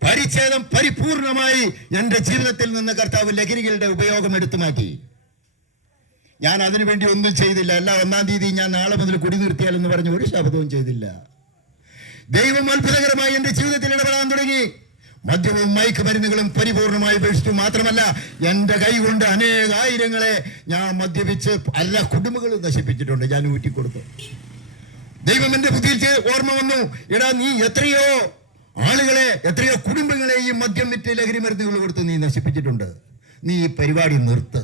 പരിച്ഛേദം പരിപൂർണമായി എന്റെ ജീവിതത്തിൽ നിന്ന് കർത്താവ് ലഹരികളുടെ ഉപയോഗം എടുത്തു മാറ്റി. ഞാൻ അതിനുവേണ്ടി ഒന്നും ചെയ്തില്ല. എല്ലാ 1-ാം തീയതി ഞാൻ നാളെ മുതൽ കുടി നിർത്തിയാലെന്ന് പറഞ്ഞ് ഒരു ശബ്ദവും ചെയ്തില്ല. ദൈവം അത്ഭുതകരമായി എന്റെ ജീവിതത്തിൽ ഇടപെടാൻ തുടങ്ങി. മദ്യവും മയക്കുമരുന്നുകളും പരിപൂർണമായി ഉപേക്ഷിച്ചു. മാത്രമല്ല, എന്റെ കൈ കൊണ്ട് അനേകായിരങ്ങളെ ഞാൻ മദ്യപിച്ച് എല്ലാ കുടുംബങ്ങളും നശിപ്പിച്ചിട്ടുണ്ട്. ഞാൻ ഊറ്റിക്കൊടുത്തു. ദൈവം എന്റെ ബുദ്ധിയിൽ ഓർമ്മ വന്നു, എടാ നീ എത്രയോ ആളുകളെ, എത്രയോ കുടുംബങ്ങളെ ഈ മദ്യം വിറ്റ് ലഹരി മരുന്നുകൾ കൊടുത്ത് നീ നശിപ്പിച്ചിട്ടുണ്ട്. നീ ഈ പരിപാടി നിർത്ത്.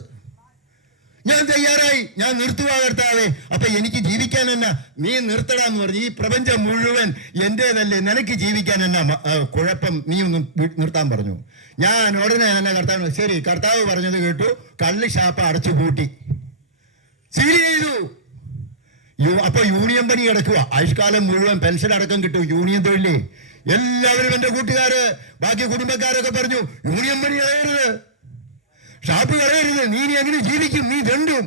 ഞാൻ തയ്യാറായി. ഞാൻ നിർത്തുക കർത്താവേ. അപ്പൊ എനിക്ക് ജീവിക്കാൻ എന്നാ? നീ നിർത്തടാന്ന് പറഞ്ഞു. ഈ പ്രപഞ്ചം മുഴുവൻ എന്റേതല്ലേ, നിനക്ക് ജീവിക്കാൻ എന്നാ കുഴപ്പം? നീ ഒന്ന് നിർത്താൻ പറഞ്ഞു. ഞാൻ ഉടനെ തന്നെ കർത്താവ്, ശരി കർത്താവ് പറഞ്ഞത് കേട്ടു. കള്ള് ഷാപ്പ് അടച്ചു പൂട്ടി, സീൽ ചെയ്തു. അപ്പൊ യൂണിയൻ പണി കിടക്കുക. ആയുഷ്കാലം മുഴുവൻ പെൻഷൻ അടക്കം കിട്ടും. യൂണിയൻ തൊഴിലേ. എല്ലാവരും എന്റെ കൂട്ടുകാര്, ബാക്കി കുടുംബക്കാരൊക്കെ പറഞ്ഞു, യൂണിയൻ പണി കളയരുത്, ഷാപ്പ് കളയരുത്, നീ അങ്ങനെ ജീവിക്കും, നീ ദണ്ടും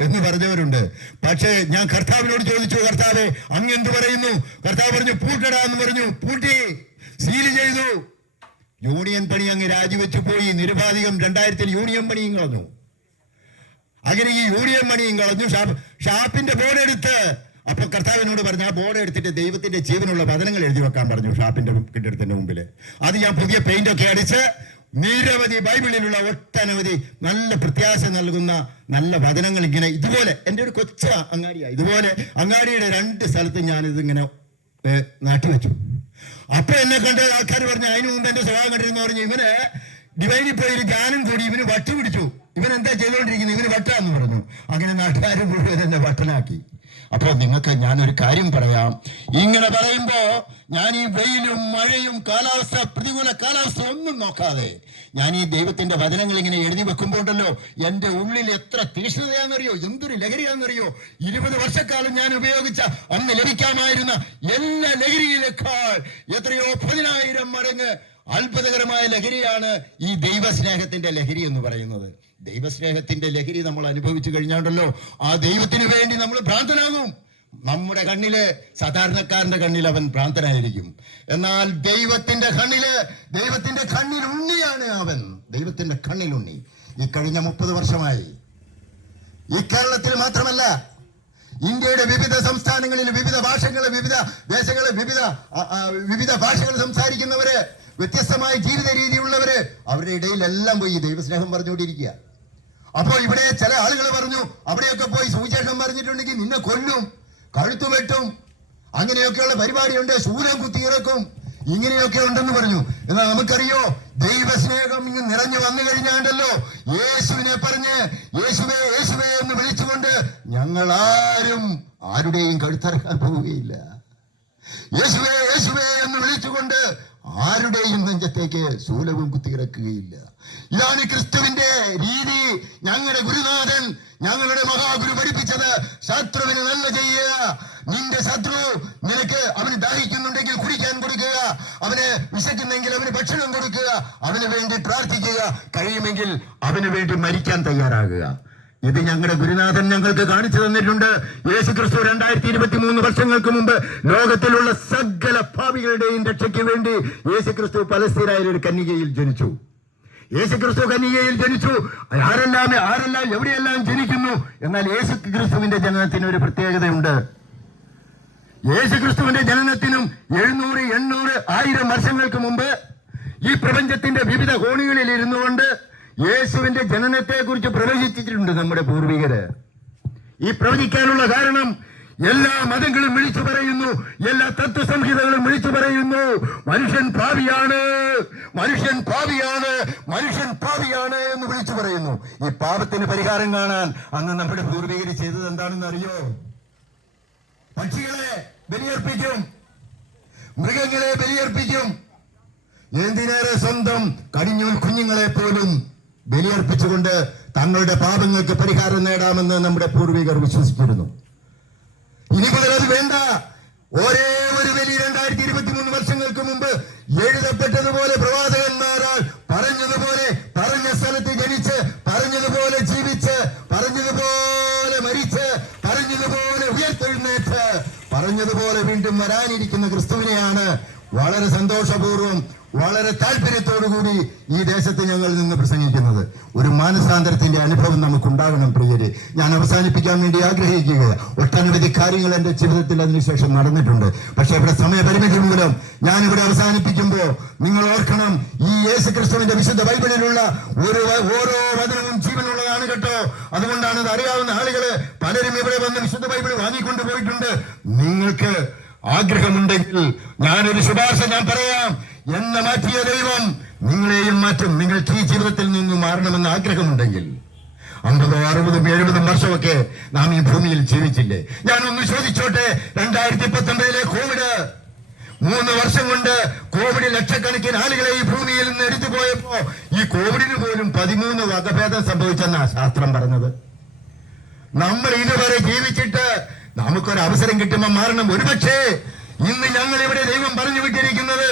എന്ന് പറഞ്ഞവരുണ്ട്. പക്ഷേ ഞാൻ കർത്താവിനോട് ചോദിച്ചു, കർത്താവേ അങ്ങ് എന്ത് പറയുന്നു? കർത്താവ് പറഞ്ഞു, പൂട്ടടാ എന്ന് പറഞ്ഞു. പൂട്ടി, സീൽ ചെയ്തു. യൂണിയൻ പണി അങ്ങ് രാജിവെച്ചു പോയി. നിരുപാധികം 2000 യൂണിയൻ പണിയും കളഞ്ഞു. അങ്ങനെ ഈ യൂണിയൻ പണിയും കളഞ്ഞു. ഷാപ്പിന്റെ ബോർഡ് എടുത്ത്, അപ്പൊ കർത്താവിനോട് പറഞ്ഞു, ആ ബോർഡ് എടുത്തിട്ട് ദൈവത്തിന്റെ ജീവനുള്ള വചനങ്ങൾ എഴുതി വെക്കാൻ പറഞ്ഞു ഷാപ്പിന്റെ കെട്ടിടത്തിന്റെ മുമ്പില്. അത് ഞാൻ പുതിയ പെയിന്റ് ഒക്കെ അടിച്ച് നിരവധി ബൈബിളിലുള്ള ഒട്ടനവധി നല്ല പ്രത്യാശ നൽകുന്ന നല്ല വചനങ്ങൾ ഇങ്ങനെ ഇതുപോലെ, എൻ്റെ ഒരു കൊച്ച അങ്ങാടിയാണ്, ഇതുപോലെ അങ്ങാടിയുടെ 2 സ്ഥലത്ത് ഞാനിതിങ്ങനെ നാട്ടിവെച്ചു. അപ്പൊ എന്നെ കണ്ട ആൾക്കാർ പറഞ്ഞു, അതിനു മുമ്പ് എന്റെ സ്വഭാവം കണ്ടിരുന്നു പറഞ്ഞു, ഇവന് ഡിവൈനിൽ പോയി ഒരു ഗാനം കൂടി ഇവന് വട്ട് പിടിച്ചു, ഇവൻ എന്താ ചെയ്തുകൊണ്ടിരിക്കുന്നത്, ഇവന് വട്ടാന്ന് പറഞ്ഞു. അങ്ങനെ നാട്ടുകാർ മുഴുവൻ എന്നെ വട്ടനാക്കി. അപ്പൊ നിങ്ങൾക്ക് ഞാനൊരു കാര്യം പറയാം. ഇങ്ങനെ പറയുമ്പോ ഞാൻ ഈ വെയിലും മഴയും കാലാവസ്ഥ, പ്രതികൂല കാലാവസ്ഥ ഒന്നും നോക്കാതെ ഞാൻ ഈ ദൈവത്തിന്റെ വചനങ്ങൾ ഇങ്ങനെ എഴുതി വെക്കുമ്പോണ്ടല്ലോ, എന്റെ ഉള്ളിൽ എത്ര തീക്ഷ്ണതയാണെന്നറിയോ, എന്തൊരു ലഹരിയാണെന്നറിയോ. 20 വർഷക്കാലം ഞാൻ ഉപയോഗിച്ച അന്ന് ലഭിക്കാമായിരുന്ന എല്ലാ ലഹരിയിലേക്കാൾ എത്രയോ 10,000 മടങ്ങ് അത്ഭുതകരമായ ലഹരിയാണ് ഈ ദൈവസ്നേഹത്തിന്റെ ലഹരി എന്ന് പറയുന്നത്. ദൈവസ്നേഹത്തിന്റെ ലഹരി നമ്മൾ അനുഭവിച്ചു കഴിഞ്ഞാണ്ടല്ലോ, ആ ദൈവത്തിന് വേണ്ടി നമ്മൾ ഭ്രാന്തനാകും. നമ്മുടെ കണ്ണില്, സാധാരണക്കാരന്റെ കണ്ണിൽ അവൻ ഭ്രാന്തനായിരിക്കും. എന്നാൽ ദൈവത്തിന്റെ കണ്ണിൽ ഉണ്ണിയാണ് അവൻ. ദൈവത്തിന്റെ കണ്ണിൽ ഉണ്ണി. ഈ കഴിഞ്ഞ 30 വർഷമായി ഈ കേരളത്തിൽ മാത്രമല്ല, ഇന്ത്യയുടെ വിവിധ സംസ്ഥാനങ്ങളിൽ വിവിധ ഭാഷകള്, വിവിധ ദേശങ്ങള്, വിവിധ ഭാഷകൾ സംസാരിക്കുന്നവര്, വ്യത്യസ്തമായ ജീവിത രീതിയുള്ളവര്, അവരുടെ ഇടയിലെല്ലാം പോയി ദൈവസ്നേഹം പറഞ്ഞുകൊണ്ടിരിക്കുക. അപ്പോൾ ഇവിടെ ചില ആളുകൾ പറഞ്ഞു, അവിടെയൊക്കെ പോയി സുവിശേഷം പറഞ്ഞിട്ടുണ്ടെങ്കിൽ നിന്നെ കൊല്ലും, കഴുത്തു വെട്ടും, അങ്ങനെയൊക്കെയുള്ള പരിപാടിയുണ്ട്, ശൂലം കുത്തിയിറക്കും. ഇങ്ങനെയൊക്കെ ഉണ്ടെന്ന് പറഞ്ഞു. എന്നാൽ നമുക്കറിയോ, ദൈവസ്നേഹം ഇങ്ങ് നിറഞ്ഞു വന്നു കഴിഞ്ഞാണ്ടല്ലോ യേശുവിനെ പറഞ്ഞ് യേശുവേ യേശുവേ എന്ന് വിളിച്ചുകൊണ്ട് ഞങ്ങൾ ആരുടെയും കഴുത്തറക്കാൻ പോവുകയില്ല. യേശുവേ യേശുവേ എന്ന് വിളിച്ചുകൊണ്ട് ആരുടെയും നെഞ്ചത്തേക്ക് ശൂലവും കുത്തിയിറക്കുകയില്ല. ഇതാണ് ക്രിസ്തുവിന്റെ രീതി. ഞങ്ങളുടെ ഗുരുനാഥൻ, ഞങ്ങളുടെ മഹാഗുരു പഠിപ്പിച്ചത് ശത്രുവിന് നന്മ ചെയ്യുക. നിന്റെ ശത്രു നിനക്ക് അവന് ദാഹിക്കുന്നുണ്ടെങ്കിൽ കുടിക്കാൻ കൊടുക്കുക, അവന് വിശക്കുന്നെങ്കിൽ അവന് ഭക്ഷണം കൊടുക്കുക, അവന് വേണ്ടി പ്രാർത്ഥിക്കുക, കഴിയുമെങ്കിൽ അവന് വേണ്ടി മരിക്കാൻ തയ്യാറാകുക. ഇത് ഞങ്ങളുടെ ഗുരുനാഥൻ ഞങ്ങൾക്ക് കാണിച്ചു തന്നിട്ടുണ്ട്. യേശു ക്രിസ്തു 2023 വർഷങ്ങൾക്ക് മുമ്പ് ലോകത്തിലുള്ള സകല പാപികളുടെയും രക്ഷയ്ക്ക് വേണ്ടി യേശു ക്രിസ്തു പലസ്തീനായ ഒരു കന്യകയിൽ ജനിച്ചു. യേശു ക്രിസ്തു കന്യകയിൽ ജനിച്ചു. ആരെല്ലാം എവിടെയെല്ലാം ജനിക്കുന്നു. എന്നാൽ യേശു ക്രിസ്തുവിന്റെ ജനനത്തിന് ഒരു പ്രത്യേകതയുണ്ട്. യേശു ക്രിസ്തുവിന്റെ ജനനത്തിനും 700, 800, 1000 വർഷങ്ങൾക്ക് മുമ്പ് ഈ പ്രപഞ്ചത്തിന്റെ വിവിധ കോണുകളിൽ ഇരുന്നു കൊണ്ട് യേശുവിന്റെ ജനനത്തെ കുറിച്ച് പ്രവചിച്ചിട്ടുണ്ട് നമ്മുടെ പൂർവികര്. ഈ പ്രവചിക്കാനുള്ള കാരണം എല്ലാ മതങ്ങളും വിളിച്ചു പറയുന്നു, എല്ലാ തത്വസംഹിതകളും വിളിച്ചു പറയുന്നു, മനുഷ്യൻ പാപിയാണ്, മനുഷ്യൻ പാപിയാണ്, മനുഷ്യൻ പാപിയാണ് എന്ന് വിളിച്ചു പറയുന്നു. ഈ പാപത്തിന് പരിഹാരം കാണാൻ അന്ന് നമ്മുടെ പൂർവികര് ചെയ്തത് എന്താണെന്ന് അറിയോ? പക്ഷികളെ ബലിയർപ്പിക്കും, മൃഗങ്ങളെ ബലിയർപ്പിക്കും. എന്തിനേറെ സ്വന്തം കടിഞ്ഞൂൽ കുഞ്ഞുങ്ങളെ പോലും ബലിയർപ്പിച്ചുകൊണ്ട് തങ്ങളുടെ പാപങ്ങൾക്ക് പരിഹാരം നേടാമെന്ന് നമ്മുടെ പൂർവികർ വിശ്വസിച്ചിരുന്നു. ഇനി മുതൽ അത് വേണ്ട. ഒരേ ഒരു ബലി 2023 വർഷങ്ങൾക്ക് മുമ്പ് എഴുതപ്പെട്ടതുപോലെ പ്രവാചകന്മാരാൽ പറഞ്ഞതുപോലെ, പറഞ്ഞ സ്ഥലത്ത് ജനിച്ച്, പറഞ്ഞതുപോലെ ജീവിച്ച്, പറഞ്ഞതുപോലെ മരിച്ച്, പറഞ്ഞതുപോലെ ഉയർത്തെഴുന്നേറ്റ്, പറഞ്ഞതുപോലെ വീണ്ടും വരാനിരിക്കുന്ന ക്രിസ്തുവിനെയാണ് വളരെ സന്തോഷപൂർവ്വം, വളരെ താല്പര്യത്തോടുകൂടി ഈ ദേശത്ത് ഞങ്ങൾ നിന്ന് പ്രസംഗിക്കുന്നത്. ഒരു മാനസാന്തരത്തിന്റെ അനുഭവം നമുക്കുണ്ടാകണം പ്രിയരെ. ഞാൻ അവസാനിപ്പിക്കാൻ വേണ്ടി ആഗ്രഹിക്കുക. ഒട്ടനവധി കാര്യങ്ങൾ എന്റെ ജീവിതത്തിൽ അതിനുശേഷം നടന്നിട്ടുണ്ട്. പക്ഷെ ഇവിടെ സമയപരിമിതി മൂലം ഞാനിവിടെ അവസാനിപ്പിക്കുമ്പോൾ നിങ്ങൾ ഓർക്കണം, ഈ യേശു ക്രിസ്തുവിന്റെ വിശുദ്ധ ബൈബിളിലുള്ള ഓരോ വചനവും ജീവനുള്ളതാണ് കേട്ടോ. അതുകൊണ്ടാണ് ഇത് അറിയാവുന്ന ആളുകള് പലരും ഇവിടെ വന്ന് വിശുദ്ധ ബൈബിൾ വാങ്ങിക്കൊണ്ടു പോയിട്ടുണ്ട്. നിങ്ങൾക്ക് ആഗ്രഹമുണ്ടെങ്കിൽ ഞാനൊരു ശുപാർശ ഞാൻ പറയാം. എന്നെ മാറ്റിയ ദൈവം നിങ്ങളെയും മാറ്റും. നിങ്ങൾക്ക് ഈ ജീവിതത്തിൽ നിന്ന് മാറണമെന്ന് ആഗ്രഹമുണ്ടെങ്കിൽ 50, 60, 70 വർഷമൊക്കെ നാം ഈ ഭൂമിയിൽ ജീവിച്ചില്ലേ? ഞാനൊന്ന് ചോദിച്ചോട്ടെ, 2019 കോവിഡ് 3 വർഷം കൊണ്ട് കോവിഡ് ലക്ഷക്കണക്കിന് ആളുകളെ ഈ ഭൂമിയിൽ നിന്ന് എടുത്തു പോയപ്പോ ഈ കോവിഡിന് പോലും 13 വകഭേദം സംഭവിച്ചെന്നാ ശാസ്ത്രം പറഞ്ഞത്. നമ്മൾ ഇതുവരെ ജീവിച്ചിട്ട് നമുക്കൊരു അവസരം കിട്ടുമ്പോൾ മാറണം. ഒരുപക്ഷേ ഇന്ന് ഞങ്ങൾ ഇവിടെ ദൈവം പറഞ്ഞു വിട്ടിരിക്കുന്നത്,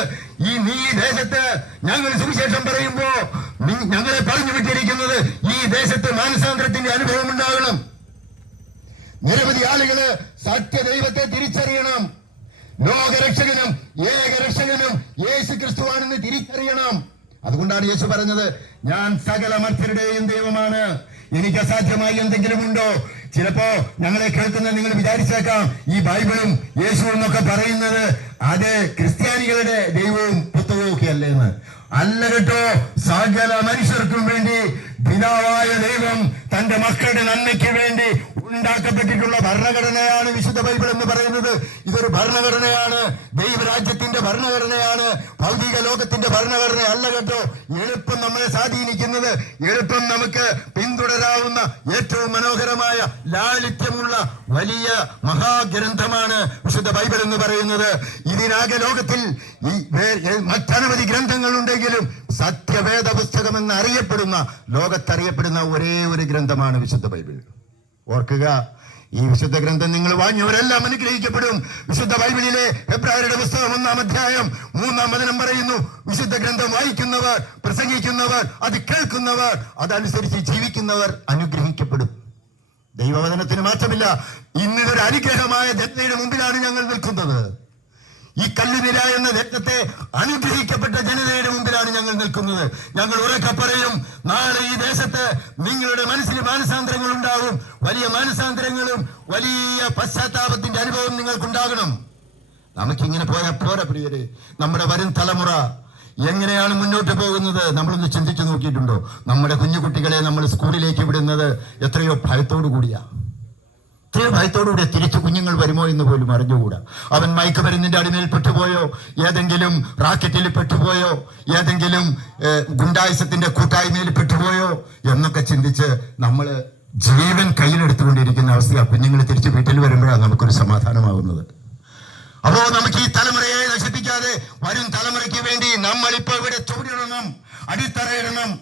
നീ ദേശത്ത് ഞങ്ങൾ സുവിശേഷം പറയുമ്പോ ഞങ്ങളെ പറഞ്ഞു വിട്ടിരിക്കുന്നത് ഈ ദേശത്ത് മാനസാന്തരത്തിന്റെ അനുഭവം ഉണ്ടാകണം. നിരവധി ആളുകള് സത്യദൈവത്തെ തിരിച്ചറിയണം. ലോകരക്ഷകനും ഏകരക്ഷകനും യേശു ക്രിസ്തുവാണെന്ന് തിരിച്ചറിയണം. അതുകൊണ്ടാണ് യേശു പറഞ്ഞത്, ഞാൻ സകല മനുഷ്യരുടെയും ദൈവമാണ്, എനിക്ക് അസാധ്യമായി എന്തെങ്കിലും ഉണ്ടോ? ചിലപ്പോ ഞങ്ങളെ കേൾക്കുന്ന നിങ്ങൾ വിചാരിച്ചേക്കാം, ഈ ബൈബിളും യേശു എന്നൊക്കെ പറയുന്നത് അത് ക്രിസ്ത്യാനികളുടെ ദൈവവും പുസ്തകവും ഒക്കെ അല്ലേന്ന്. അല്ല കേട്ടോ, സകല മനുഷ്യർക്കും വേണ്ടി പിതാവായ ദൈവം തന്റെ മക്കളുടെ നന്മയ്ക്ക് വേണ്ടി ഉണ്ടാക്കപ്പെട്ടിട്ടുള്ള ഭരണഘടനയാണ് വിശുദ്ധ ബൈബിൾ എന്ന് പറയുന്നത്. ഇതൊരു ഭരണഘടനയാണ്, ദൈവരാജ്യത്തിന്റെ ഭരണഘടനയാണ്, ഭൗതിക ലോകത്തിന്റെ ഭരണഘടന അല്ല കേട്ടോ. എളുപ്പം നമ്മളെ സ്വാധീനിക്കുന്നത്, എളുപ്പം നമുക്ക് പിന്തുടരാവുന്ന ഏറ്റവും മനോഹരമായ ലാളിത്യമുള്ള വലിയ മഹാഗ്രന്ഥമാണ് വിശുദ്ധ ബൈബിൾ എന്ന് പറയുന്നത്. ഇതിനാകെ ലോകത്തിൽ മറ്റനവധി ഗ്രന്ഥങ്ങളുണ്ടെങ്കിലും സത്യവേദ പുസ്തകം എന്ന് അറിയപ്പെടുന്ന, ലോകത്തറിയപ്പെടുന്ന ഒരേ ഒരു ഗ്രന്ഥമാണ് വിശുദ്ധ ബൈബിൾ. ഓർക്കുക, ഈ വിശുദ്ധ ഗ്രന്ഥം നിങ്ങൾ വാങ്ങിയവരെല്ലാം അനുഗ്രഹിക്കപ്പെടും. വിശുദ്ധ ബൈബിളിലെ ഹെബ്രായരുടെ പുസ്തകം 1-ാം അധ്യായം 3-ാം വചനം പറയുന്നു, വിശുദ്ധ ഗ്രന്ഥം വായിക്കുന്നവർ, പ്രസംഗിക്കുന്നവർ, അത് കേൾക്കുന്നവർ, അതനുസരിച്ച് ജീവിക്കുന്നവർ അനുഗ്രഹിക്കപ്പെടും. ദൈവവചനത്തിന് മാറ്റമില്ല. ഇന്നിതൊരു അനുഗ്രഹമായ ജനതയുടെ മുമ്പിലാണ് ഞങ്ങൾ നിൽക്കുന്നത്. ഈ കല്ലുനില എന്ന ദേശത്തെ അനുഗ്രഹിക്കപ്പെട്ട ജനതയുടെ മുമ്പിലാണ് ഞങ്ങൾ നിൽക്കുന്നത്. ഞങ്ങൾ ഉറക്കെ പറയും, നാളെ ഈ ദേശത്ത് നിങ്ങളുടെ മനസ്സിൽ മാനസാന്തരങ്ങൾ ഉണ്ടാവും. വലിയ മാനസാന്തരങ്ങളും വലിയ പശ്ചാത്താപത്തിന്റെ അനുഭവം നിങ്ങൾക്കുണ്ടാകണം. നമുക്കിങ്ങനെ പോയാൽ പോരാ പ്രിയരെ. നമ്മുടെ വരും തലമുറ എങ്ങനെയാണ് മുന്നോട്ട് പോകുന്നത് നമ്മളൊന്ന് ചിന്തിച്ചു നോക്കിയിട്ടുണ്ടോ? നമ്മുടെ കുഞ്ഞുകുട്ടികളെ നമ്മൾ സ്കൂളിലേക്ക് വിടുന്നത് എത്രയോ ഭയത്തോടു കൂടിയാ. ഇത്രയും ഭയത്തോടുകൂടെ തിരിച്ചു കുഞ്ഞുങ്ങൾ വരുമോ എന്ന് പോലും അറിഞ്ഞുകൂടാ. അവൻ മയക്കുമരുന്നിന്റെ അടിമയിൽ പെട്ടുപോയോ, ഏതെങ്കിലും റാക്കറ്റിൽ പെട്ടുപോയോ, ഏതെങ്കിലും ഗുണ്ടായുസത്തിന്റെ കൂട്ടായ്മയിൽ പെട്ടുപോയോ എന്നൊക്കെ ചിന്തിച്ച് നമ്മൾ ജീവൻ കയ്യിലെടുത്തുകൊണ്ടിരിക്കുന്ന അവസ്ഥ. കുഞ്ഞുങ്ങൾ തിരിച്ച് വീട്ടിൽ വരുമ്പോഴാണ് നമുക്കൊരു സമാധാനമാകുന്നത്. അപ്പോ നമുക്ക് ഈ തലമുറയെ നശിപ്പിക്കാതെ വരും തലമുറയ്ക്ക് വേണ്ടി നമ്മളിപ്പോ ഇവിടെ ചുവടിടണം, അടിത്തറയിടണം.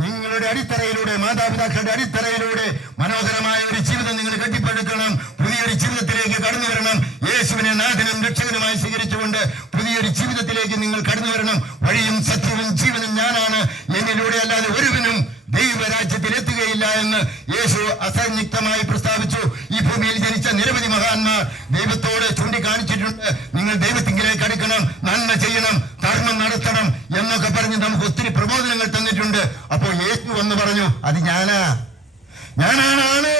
നിങ്ങളുടെ അടിത്തറയിലൂടെ, മാതാപിതാക്കളുടെ അടിത്തറയിലൂടെ മനോഹരമായ ഒരു ജീവിതം നിങ്ങൾ കെട്ടിപ്പടുക്കണം. പുതിയൊരു ജീവിതത്തിലേക്ക് കടന്നു വരണം. യേശുവിനെ നാഥനും രക്ഷകനുമായി സ്വീകരിച്ചുകൊണ്ട് പുതിയൊരു ജീവിതത്തിലേക്ക് നിങ്ങൾ കടന്നു വരണം. വഴിയും സത്യവും ജീവനും ഞാനാണ്, എന്നിലൂടെ അല്ലാതെ ഒരുവനും ദൈവരാജ്യത്തിൽ എത്തുകയില്ല എന്ന് യേശു അസംയുക്തമായി പ്രസ്താവിച്ചു. ഈ ഭൂമിയിൽ ജനിച്ച നിരവധി മഹാന്മാർ ദൈവത്തോട് ചൂണ്ടിക്കാണിച്ചിട്ടുണ്ട്. നിങ്ങൾ ദൈവത്തിങ്കിലേക്ക് അടുക്കണം, നന്മ ചെയ്യണം, ധർമ്മം നടത്തണം എന്നൊക്കെ പറഞ്ഞ് നമുക്ക് ഒത്തിരി പ്രബോധനങ്ങൾ തന്നിട്ടുണ്ട്. അപ്പോ യേശു വന്ന് പറഞ്ഞു, അത് ഞാനാണ്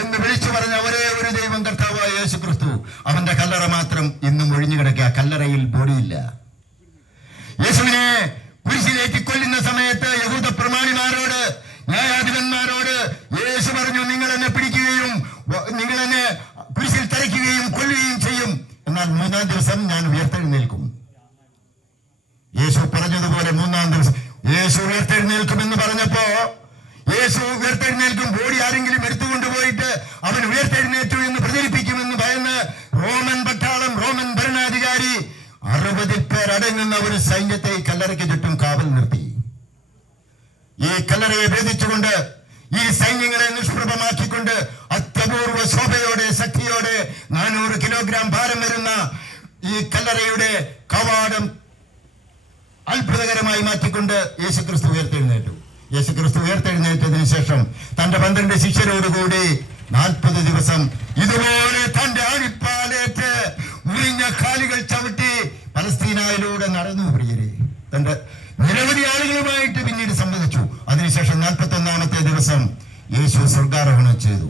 എന്ന് വിളിച്ചു പറഞ്ഞ ഒരേ ഒരു ദൈവം കർത്താവായ യേശു ക്രിസ്തു. അവന്റെ കല്ലറ മാത്രം ഇന്നും ഒഴിഞ്ഞു കിടക്കുക. കല്ലറയിൽ ബോഡിയില്ല. യേശുവിനെ കുരിശിലേക്ക് കൊല്ലുന്ന സമയത്ത് യഹൂദ പ്രമാണിമാരോട്, ന്യായാധിപന്മാരോട് യേശു പറഞ്ഞു, നിങ്ങൾ എന്നെ പിടിക്കുകയും നിങ്ങൾ എന്നെ കുരിശിൽ തറയ്ക്കുകയും കൊല്ലുകയും ചെയ്യും, എന്നാൽ 3-ാം ദിവസം ഞാൻ ഉയർത്തെഴുന്നേൽക്കും. യേശു പറഞ്ഞതുപോലെ 3-ാം ദിവസം യേശു ഉയർത്തെഴുന്നേൽക്കുമെന്ന് പറഞ്ഞപ്പോ, യേശു ഉയർത്തെഴുന്നേൽക്കും, ബോഡി ആരെങ്കിലും എടുത്തുകൊണ്ടുപോയിട്ട് അവൻ ഉയർത്തെഴുന്നേറ്റു എന്ന് പ്രചരിപ്പിക്കുമെന്ന് ഭയന്ന് റോമൻ പട്ടാളം, റോമൻ ഭരണാധികാരി 60 പേരടങ്ങുന്ന ഒരു സൈന്യത്തെ ഈ കല്ലറയ്ക്ക് ചുറ്റും കാവൽ നിർത്തി. ഈ കല്ലറയെ ഭേദിച്ചുകൊണ്ട്, ഈ സൈന്യങ്ങളെ നിഷ്പ്രഭമാക്കിക്കൊണ്ട് അത്യപൂർവ ശോഭയോടെ, ശക്തിയോടെ 400 കിലോഗ്രാം ഭാരം വരുന്ന ഈ കല്ലറയുടെ കവാടം അത്ഭുതകരമായി മാറ്റിക്കൊണ്ട് യേശുക്രിസ്തു ഉയർത്തെഴുന്നേറ്റു. യേശുക്രിസ്തു ഉയർത്തെഴുന്നേറ്റതിനു ശേഷം തന്റെ 12 ശിഷ്യരോടുകൂടി 40 ദിവസം ഇതുപോലെ തന്റെ ആണിപ്പാലേറ്റ് മുറിഞ്ഞ കാലുകൾ ചവിട്ടി പലസ്തീനയിലൂടെ നടന്നു. പ്രിയരെ, തന്റെ നിരവധി ആളുകളുമായിട്ട് പിന്നീട് സംവദിച്ചു. അതിനുശേഷം 41-ാമത്തെ ദിവസം യേശു സ്വർഗാരോഹണം ചെയ്തു.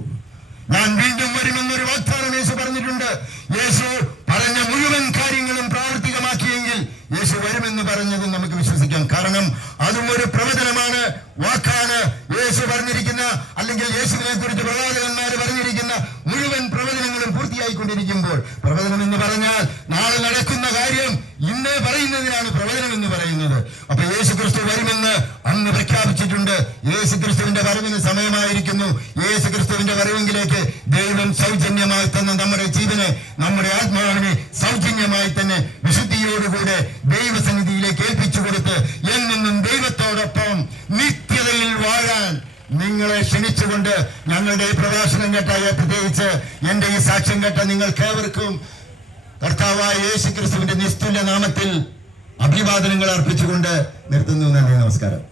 ഞാൻ വീണ്ടും വരുമെന്നൊരു വാഗ്ദാനം യേശു പറഞ്ഞിട്ടുണ്ട്. യേശു പറഞ്ഞ മുഴുവൻ കാര്യങ്ങളും പ്രാവർത്തികമാക്കിയെങ്കിൽ യേശു വരുമെന്ന് പറഞ്ഞത് നമുക്ക് വിശ്വസിക്കാം. കാരണം അതും ഒരു പ്രവചനമാണ്, വാക്കാണ്. യേശു പറഞ്ഞിരിക്കുന്ന, അല്ലെങ്കിൽ യേശുവിനെ കുറിച്ച് പ്രവാചകന്മാർ പറഞ്ഞിരിക്കുന്ന മുഴുവൻ പ്രവചനങ്ങളും പൂർത്തിയായിക്കൊണ്ടിരിക്കുമ്പോൾ, പ്രവചനം എന്ന് പറഞ്ഞാൽ നാളെ നടക്കുന്ന കാര്യം ഇന്ന് പറയുന്നതിനാണ് പ്രവചനം എന്ന് പറയുന്നത്. അപ്പൊ യേശു ക്രിസ്തു വരുമെന്ന് അന്ന് പ്രഖ്യാപിച്ചിട്ടുണ്ട്. യേശു ക്രിസ്തുവിന്റെ വരവിന് സമയമായിരിക്കുന്നു. യേശു ക്രിസ്തുവിന്റെ വരവെങ്കിലേക്ക് ദൈവം സൗജന്യമായി തന്ന നമ്മുടെ ജീവനെ, നമ്മുടെ ആത്മാവിനെ സൗജന്യമായി തന്നെ വിശുദ്ധിയോടുകൂടെ ദൈവസന്നിധിയിലേക്ക് ഏൽപ്പിച്ചു കൊടുത്ത് എന്നും ദൈവത്തോടൊപ്പം നിത്യതയിൽ വാഴാൻ നിങ്ങളെ ക്ഷണിച്ചുകൊണ്ട് ഞങ്ങളുടെ ഈ പ്രഭാഷണം കേട്ട, പ്രത്യേകിച്ച് എന്റെ ഈ സാക്ഷ്യം കേട്ട നിങ്ങൾക്കേവർക്കും കർത്താവായ യേശു ക്രിസ്തുവിന്റെ നിസ്തുല്യ നാമത്തിൽ അഭിവാദനങ്ങൾ അർപ്പിച്ചുകൊണ്ട് നിർത്തുന്നു. നന്ദി, നമസ്കാരം.